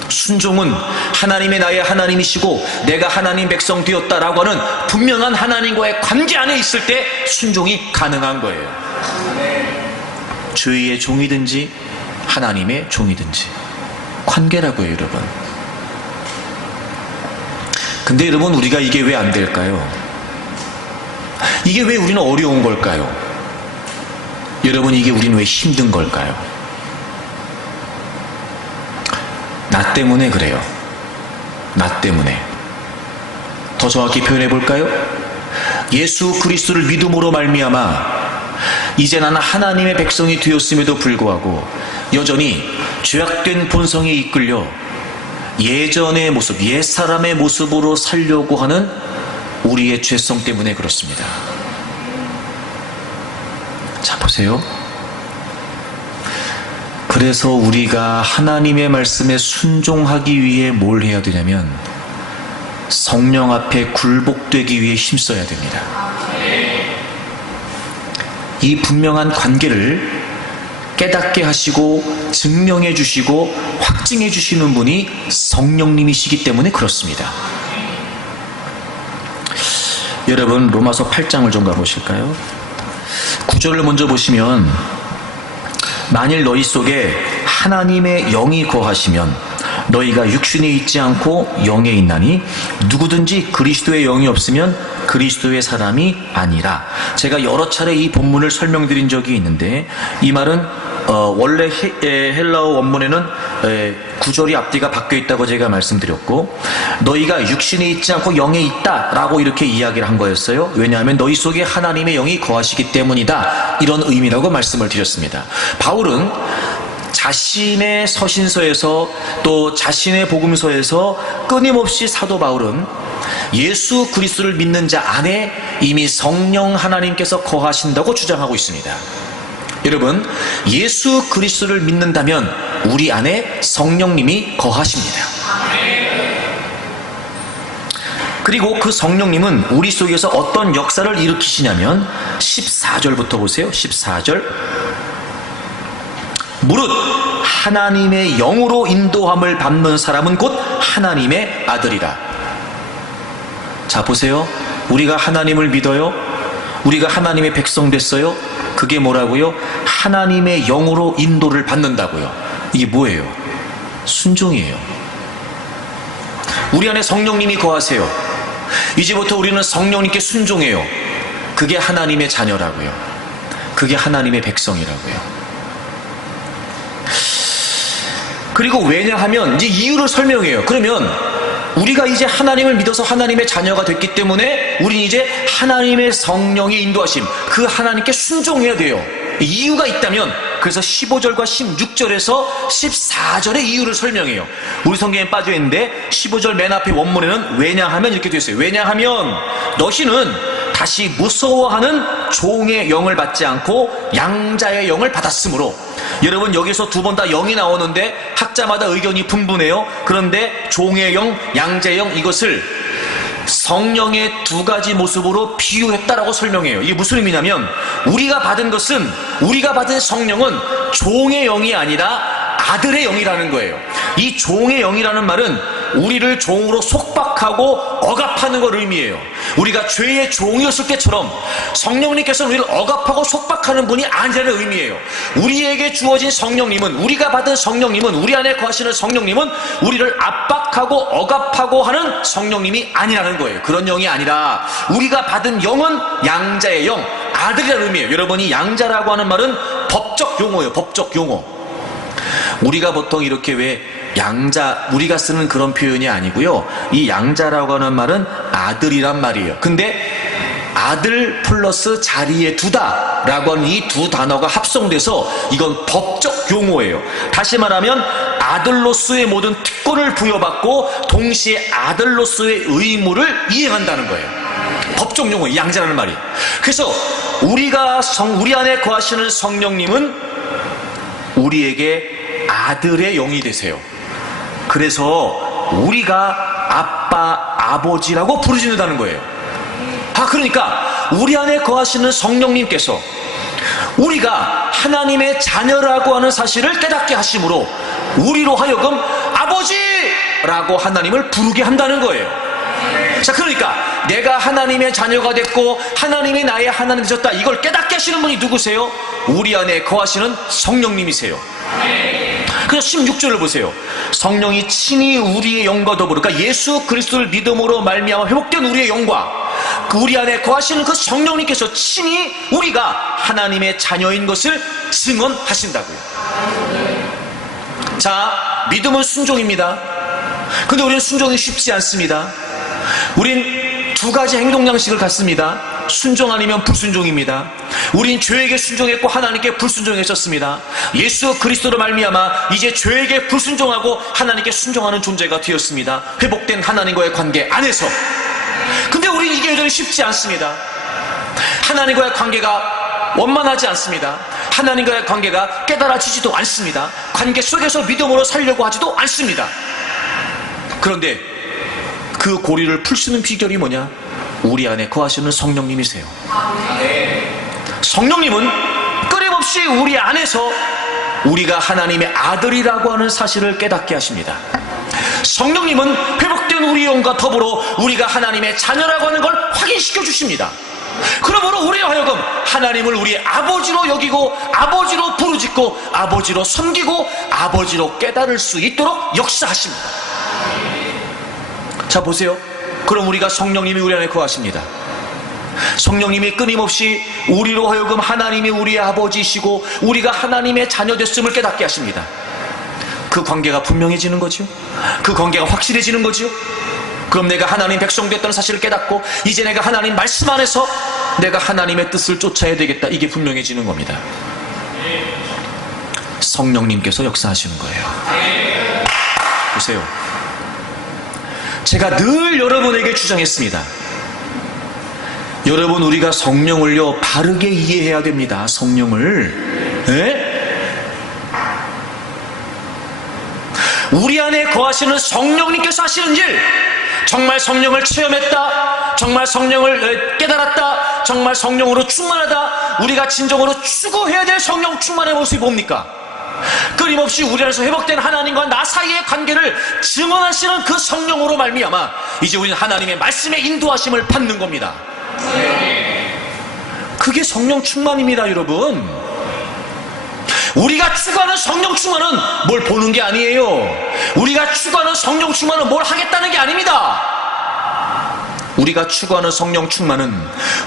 순종은 하나님의 나의 하나님이시고 내가 하나님 백성 되었다라고 하는 분명한 하나님과의 관계 안에 있을 때 순종이 가능한 거예요. 죄의 종이든지 하나님의 종이든지 관계라고요, 여러분. 근데 여러분, 우리가 이게 왜 안 될까요? 이게 왜 우리는 어려운 걸까요? 여러분, 이게 우리는 왜 힘든 걸까요? 나 때문에 그래요. 나 때문에. 더 정확히 표현해 볼까요? 예수 그리스도를 믿음으로 말미암아 이제 나는 하나님의 백성이 되었음에도 불구하고 여전히 죄악된 본성에 이끌려 예전의 모습, 옛사람의 모습으로 살려고 하는 우리의 죄성 때문에 그렇습니다. 자, 보세요. 그래서 우리가 하나님의 말씀에 순종하기 위해 뭘 해야 되냐면 성령 앞에 굴복되기 위해 힘써야 됩니다. 이 분명한 관계를 깨닫게 하시고 증명해 주시고 확증해 주시는 분이 성령님이시기 때문에 그렇습니다. 여러분, 로마서 8장을 좀 가보실까요? 9절을 먼저 보시면, 만일 너희 속에 하나님의 영이 거하시면 너희가 육신에 있지 않고 영에 있나니 누구든지 그리스도의 영이 없으면 그리스도의 사람이 아니라. 제가 여러 차례 이 본문을 설명드린 적이 있는데, 이 말은 원래 헬라어 원문에는 9절이 앞뒤가 바뀌어 있다고 제가 말씀드렸고, 너희가 육신에 있지 않고 영에 있다라고 이렇게 이야기를 한 거였어요. 왜냐하면 너희 속에 하나님의 영이 거하시기 때문이다, 이런 의미라고 말씀을 드렸습니다. 바울은 자신의 서신서에서 또 자신의 복음서에서 끊임없이 사도 바울은 예수 그리스도를 믿는 자 안에 이미 성령 하나님께서 거하신다고 주장하고 있습니다. 여러분, 예수 그리스도를 믿는다면 우리 안에 성령님이 거하십니다. 그리고 그 성령님은 우리 속에서 어떤 역사를 일으키시냐면 14절부터 보세요. 14절. 무릇 하나님의 영으로 인도함을 받는 사람은 곧 하나님의 아들이라. 자, 보세요. 우리가 하나님을 믿어요. 우리가 하나님의 백성 됐어요. 그게 뭐라고요? 하나님의 영으로 인도를 받는다고요. 이게 뭐예요? 순종이에요. 우리 안에 성령님이 거하세요. 이제부터 우리는 성령님께 순종해요. 그게 하나님의 자녀라고요. 그게 하나님의 백성이라고요. 그리고 왜냐하면 이제 이유를 설명해요. 그러면 우리가 이제 하나님을 믿어서 하나님의 자녀가 됐기 때문에 우리는 이제 하나님의 성령의 인도하심, 그 하나님께 순종해야 돼요. 이유가 있다면, 그래서 15절과 16절에서 14절의 이유를 설명해요. 우리 성경에 빠져있는데 15절 맨 앞에 원문에는 왜냐하면 이렇게 되어 있어요. 왜냐하면 너희는 다시 무서워하는 종의 영을 받지 않고 양자의 영을 받았으므로. 여러분, 여기서 두 번 다 영이 나오는데 학자마다 의견이 분분해요. 그런데 종의 영, 양자의 영, 이것을 성령의 두 가지 모습으로 비유했다라고 설명해요. 이게 무슨 의미냐면, 우리가 받은 성령은 종의 영이 아니라 아들의 영이라는 거예요. 이 종의 영이라는 말은 우리를 종으로 속박하고 억압하는 걸 의미해요. 우리가 죄의 종이었을 때처럼 성령님께서는 우리를 억압하고 속박하는 분이 아니라는 의미예요. 우리에게 주어진 성령님은, 우리가 받은 성령님은, 우리 안에 거하시는 성령님은 우리를 압박하고 억압하고 하는 성령님이 아니라는 거예요. 그런 영이 아니라 우리가 받은 영은 양자의 영, 아들이라는 의미예요. 여러분이 양자라고 하는 말은 법적 용어예요. 법적 용어. 우리가 보통 이렇게 왜 양자, 우리가 쓰는 그런 표현이 아니고요. 이 양자라고 하는 말은 아들이란 말이에요. 근데 아들 플러스 자리에 두다 라고 하는 이 두 단어가 합성돼서 이건 법적 용어예요. 다시 말하면 아들로서의 모든 특권을 부여받고 동시에 아들로서의 의무를 이행한다는 거예요. 법적 용어 양자라는 말이. 그래서 우리 안에 거하시는 성령님은 우리에게 아들의 영이 되세요. 그래서 우리가 아빠, 아버지라고 부르짖는다는 거예요. 그러니까 우리 안에 거하시는 성령님께서 우리가 하나님의 자녀라고 하는 사실을 깨닫게 하심으로 우리로 하여금 아버지라고 하나님을 부르게 한다는 거예요. 자, 그러니까 내가 하나님의 자녀가 됐고 하나님이 나의 하나님 되셨다, 이걸 깨닫게 하시는 분이 누구세요? 우리 안에 거하시는 성령님이세요. 그래서 16절을 보세요. 성령이 친히 우리의 영과 더불어, 그러니까 예수 그리스도를 믿음으로 말미암아 회복된 우리의 영과 우리 안에 거하시는 그 성령님께서 친히 우리가 하나님의 자녀인 것을 증언하신다고요. 자, 믿음은 순종입니다. 근데 우리는 순종이 쉽지 않습니다. 우린 두 가지 행동 양식을 갖습니다. 순종 아니면 불순종입니다. 우린 죄에게 순종했고 하나님께 불순종했었습니다. 예수 그리스도로 말미암아 이제 죄에게 불순종하고 하나님께 순종하는 존재가 되었습니다. 회복된 하나님과의 관계 안에서. 근데 우린 이게 여전히 쉽지 않습니다. 하나님과의 관계가 원만하지 않습니다. 하나님과의 관계가 깨달아지지도 않습니다. 관계 속에서 믿음으로 살려고 하지도 않습니다. 그런데 그 고리를 풀 수 있는 비결이 뭐냐? 우리 안에 거하시는 성령님이세요. 성령님은 끊임없이 우리 안에서 우리가 하나님의 아들이라고 하는 사실을 깨닫게 하십니다. 성령님은 회복된 우리 영과 더불어 우리가 하나님의 자녀라고 하는 걸 확인시켜 주십니다. 그러므로 우리로 하여금 하나님을 우리의 아버지로 여기고 아버지로 부르짖고 아버지로 섬기고 아버지로 깨달을 수 있도록 역사하십니다. 자, 보세요. 그럼 우리가 성령님이 우리 안에 거하십니다. 성령님이 끊임없이 우리로 하여금 하나님이 우리의 아버지이시고 우리가 하나님의 자녀 됐음을 깨닫게 하십니다. 그 관계가 분명해지는 거죠. 그 관계가 확실해지는 거죠. 그럼 내가 하나님 백성 됐다는 사실을 깨닫고 이제 내가 하나님 말씀 안에서 내가 하나님의 뜻을 쫓아야 되겠다, 이게 분명해지는 겁니다. 성령님께서 역사하시는 거예요. 보세요. 제가 늘 여러분에게 주장했습니다. 여러분, 우리가 성령을요 바르게 이해해야 됩니다. 성령을. 우리 안에 거하시는 성령님께서 하시는 일, 정말 성령을 체험했다, 정말 성령을 깨달았다, 정말 성령으로 충만하다, 우리가 진정으로 추구해야 될 성령 충만의 모습이 뭡니까? 끊임없이 우리 안에서 회복된 하나님과 나 사이의 관계를 증언하시는 그 성령으로 말미암아 이제 우리는 하나님의 말씀의 인도하심을 받는 겁니다. 그게 성령 충만입니다. 여러분, 우리가 추구하는 성령 충만은 뭘 보는 게 아니에요. 우리가 추구하는 성령 충만은 뭘 하겠다는 게 아닙니다. 우리가 추구하는 성령 충만은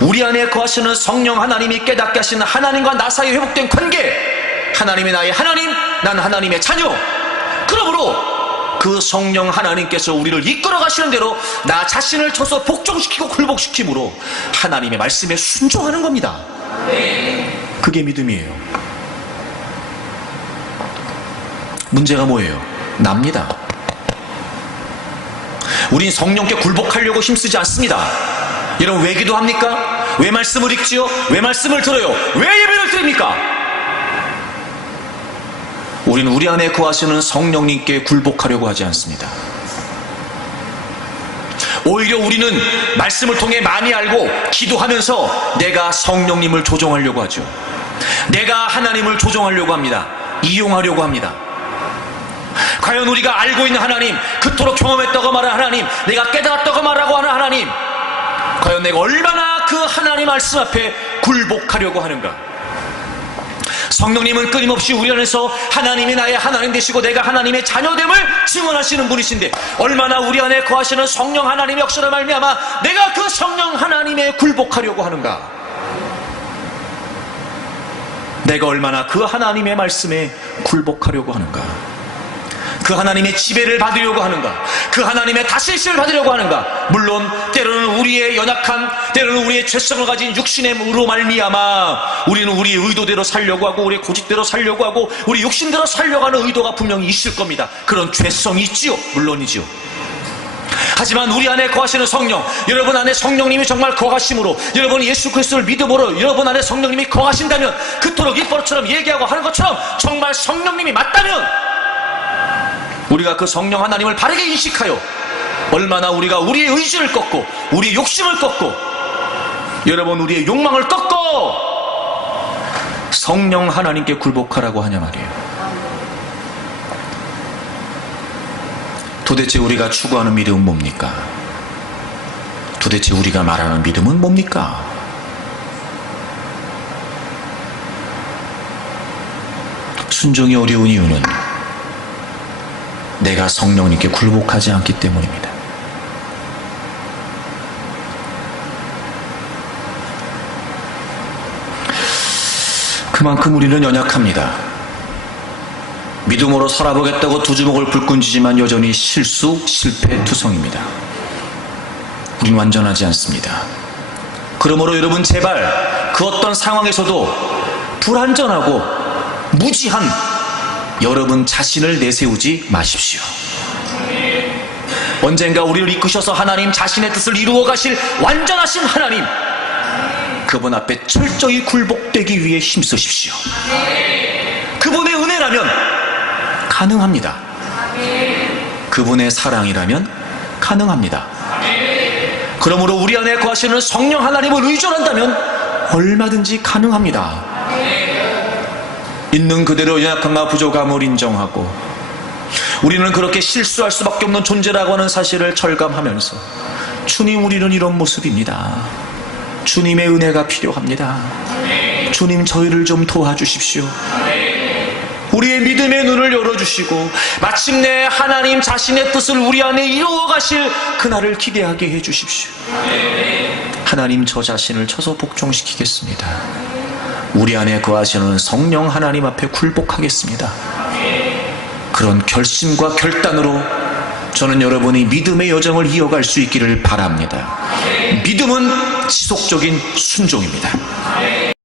우리 안에 거하시는 성령 하나님이 깨닫게 하시는 하나님과 나 사이에 회복된 관계, 하나님이 나의 하나님, 난 하나님의 자녀. 그러므로 그 성령 하나님께서 우리를 이끌어 가시는 대로 나 자신을 쳐서 복종시키고 굴복시킴으로 하나님의 말씀에 순종하는 겁니다. 그게 믿음이에요. 문제가 뭐예요? 납니다. 우린 성령께 굴복하려고 힘쓰지 않습니다. 여러분, 왜 기도합니까? 왜 말씀을 읽지요? 왜 말씀을 들어요? 왜 예배를 드립니까? 우리는 우리 안에 거하시는 성령님께 굴복하려고 하지 않습니다. 오히려 우리는 말씀을 통해 많이 알고 기도하면서 내가 성령님을 조종하려고 하죠. 내가 하나님을 조종하려고 합니다. 이용하려고 합니다. 과연 우리가 알고 있는 하나님, 그토록 경험했다고 말하는 하나님, 내가 깨달았다고 말하고 하는 하나님, 과연 내가 얼마나 그 하나님 말씀 앞에 굴복하려고 하는가? 성령님은 끊임없이 우리 안에서 하나님이 나의 하나님 되시고 내가 하나님의 자녀됨을 증언하시는 분이신데, 얼마나 우리 안에 거하시는 성령 하나님의 역사를 말미암아 내가 그 성령 하나님에 굴복하려고 하는가? 내가 얼마나 그 하나님의 말씀에 굴복하려고 하는가? 그 하나님의 지배를 받으려고 하는가? 그 하나님의 다스리심을 받으려고 하는가? 물론 때로는 우리의 연약한, 때로는 우리의 죄성을 가진 육신의 으로 말미암아 우리는 우리의 의도대로 살려고 하고 우리의 고집대로 살려고 하고 우리 육신대로 살려고 하는 의도가 분명히 있을 겁니다. 그런 죄성이 있지요. 물론이지요. 하지만 우리 안에 거하시는 성령, 여러분 안에 성령님이 정말 거하심으로, 여러분 예수 그리스도를 믿음으로 여러분 안에 성령님이 거하신다면, 그토록 입버릇처럼 얘기하고 하는 것처럼 정말 성령님이 맞다면 우리가 그 성령 하나님을 바르게 인식하여 얼마나 우리가 우리의 의지를 꺾고 우리의 욕심을 꺾고 여러분 우리의 욕망을 꺾고 성령 하나님께 굴복하라고 하냐 말이에요. 도대체 우리가 추구하는 믿음은 뭡니까? 도대체 우리가 말하는 믿음은 뭡니까? 순종이 어려운 이유는 내가 성령님께 굴복하지 않기 때문입니다. 그만큼 우리는 연약합니다. 믿음으로 살아보겠다고 두 주먹을 불끈 쥐지만 여전히 실패투성입니다. 우린 완전하지 않습니다. 그러므로 여러분 제발 그 어떤 상황에서도 불완전하고 무지한 여러분 자신을 내세우지 마십시오. 언젠가 우리를 이끄셔서 하나님 자신의 뜻을 이루어 가실 완전하신 하나님, 그분 앞에 철저히 굴복되기 위해 힘쓰십시오. 그분의 은혜라면 가능합니다. 그분의 사랑이라면 가능합니다. 그러므로 우리 안에 거하시는 성령 하나님을 의존한다면 얼마든지 가능합니다. 있는 그대로 연약함과 부족함을 인정하고 우리는 그렇게 실수할 수밖에 없는 존재라고 하는 사실을 절감하면서 주님, 우리는 이런 모습입니다. 주님의 은혜가 필요합니다. 주님, 저희를 좀 도와주십시오. 우리의 믿음의 눈을 열어주시고 마침내 하나님 자신의 뜻을 우리 안에 이루어 가실 그날을 기대하게 해주십시오. 하나님, 저 자신을 쳐서 복종시키겠습니다. 우리 안에 거하시는 성령 하나님 앞에 굴복하겠습니다. 그런 결심과 결단으로 저는 여러분이 믿음의 여정을 이어갈 수 있기를 바랍니다. 믿음은 지속적인 순종입니다.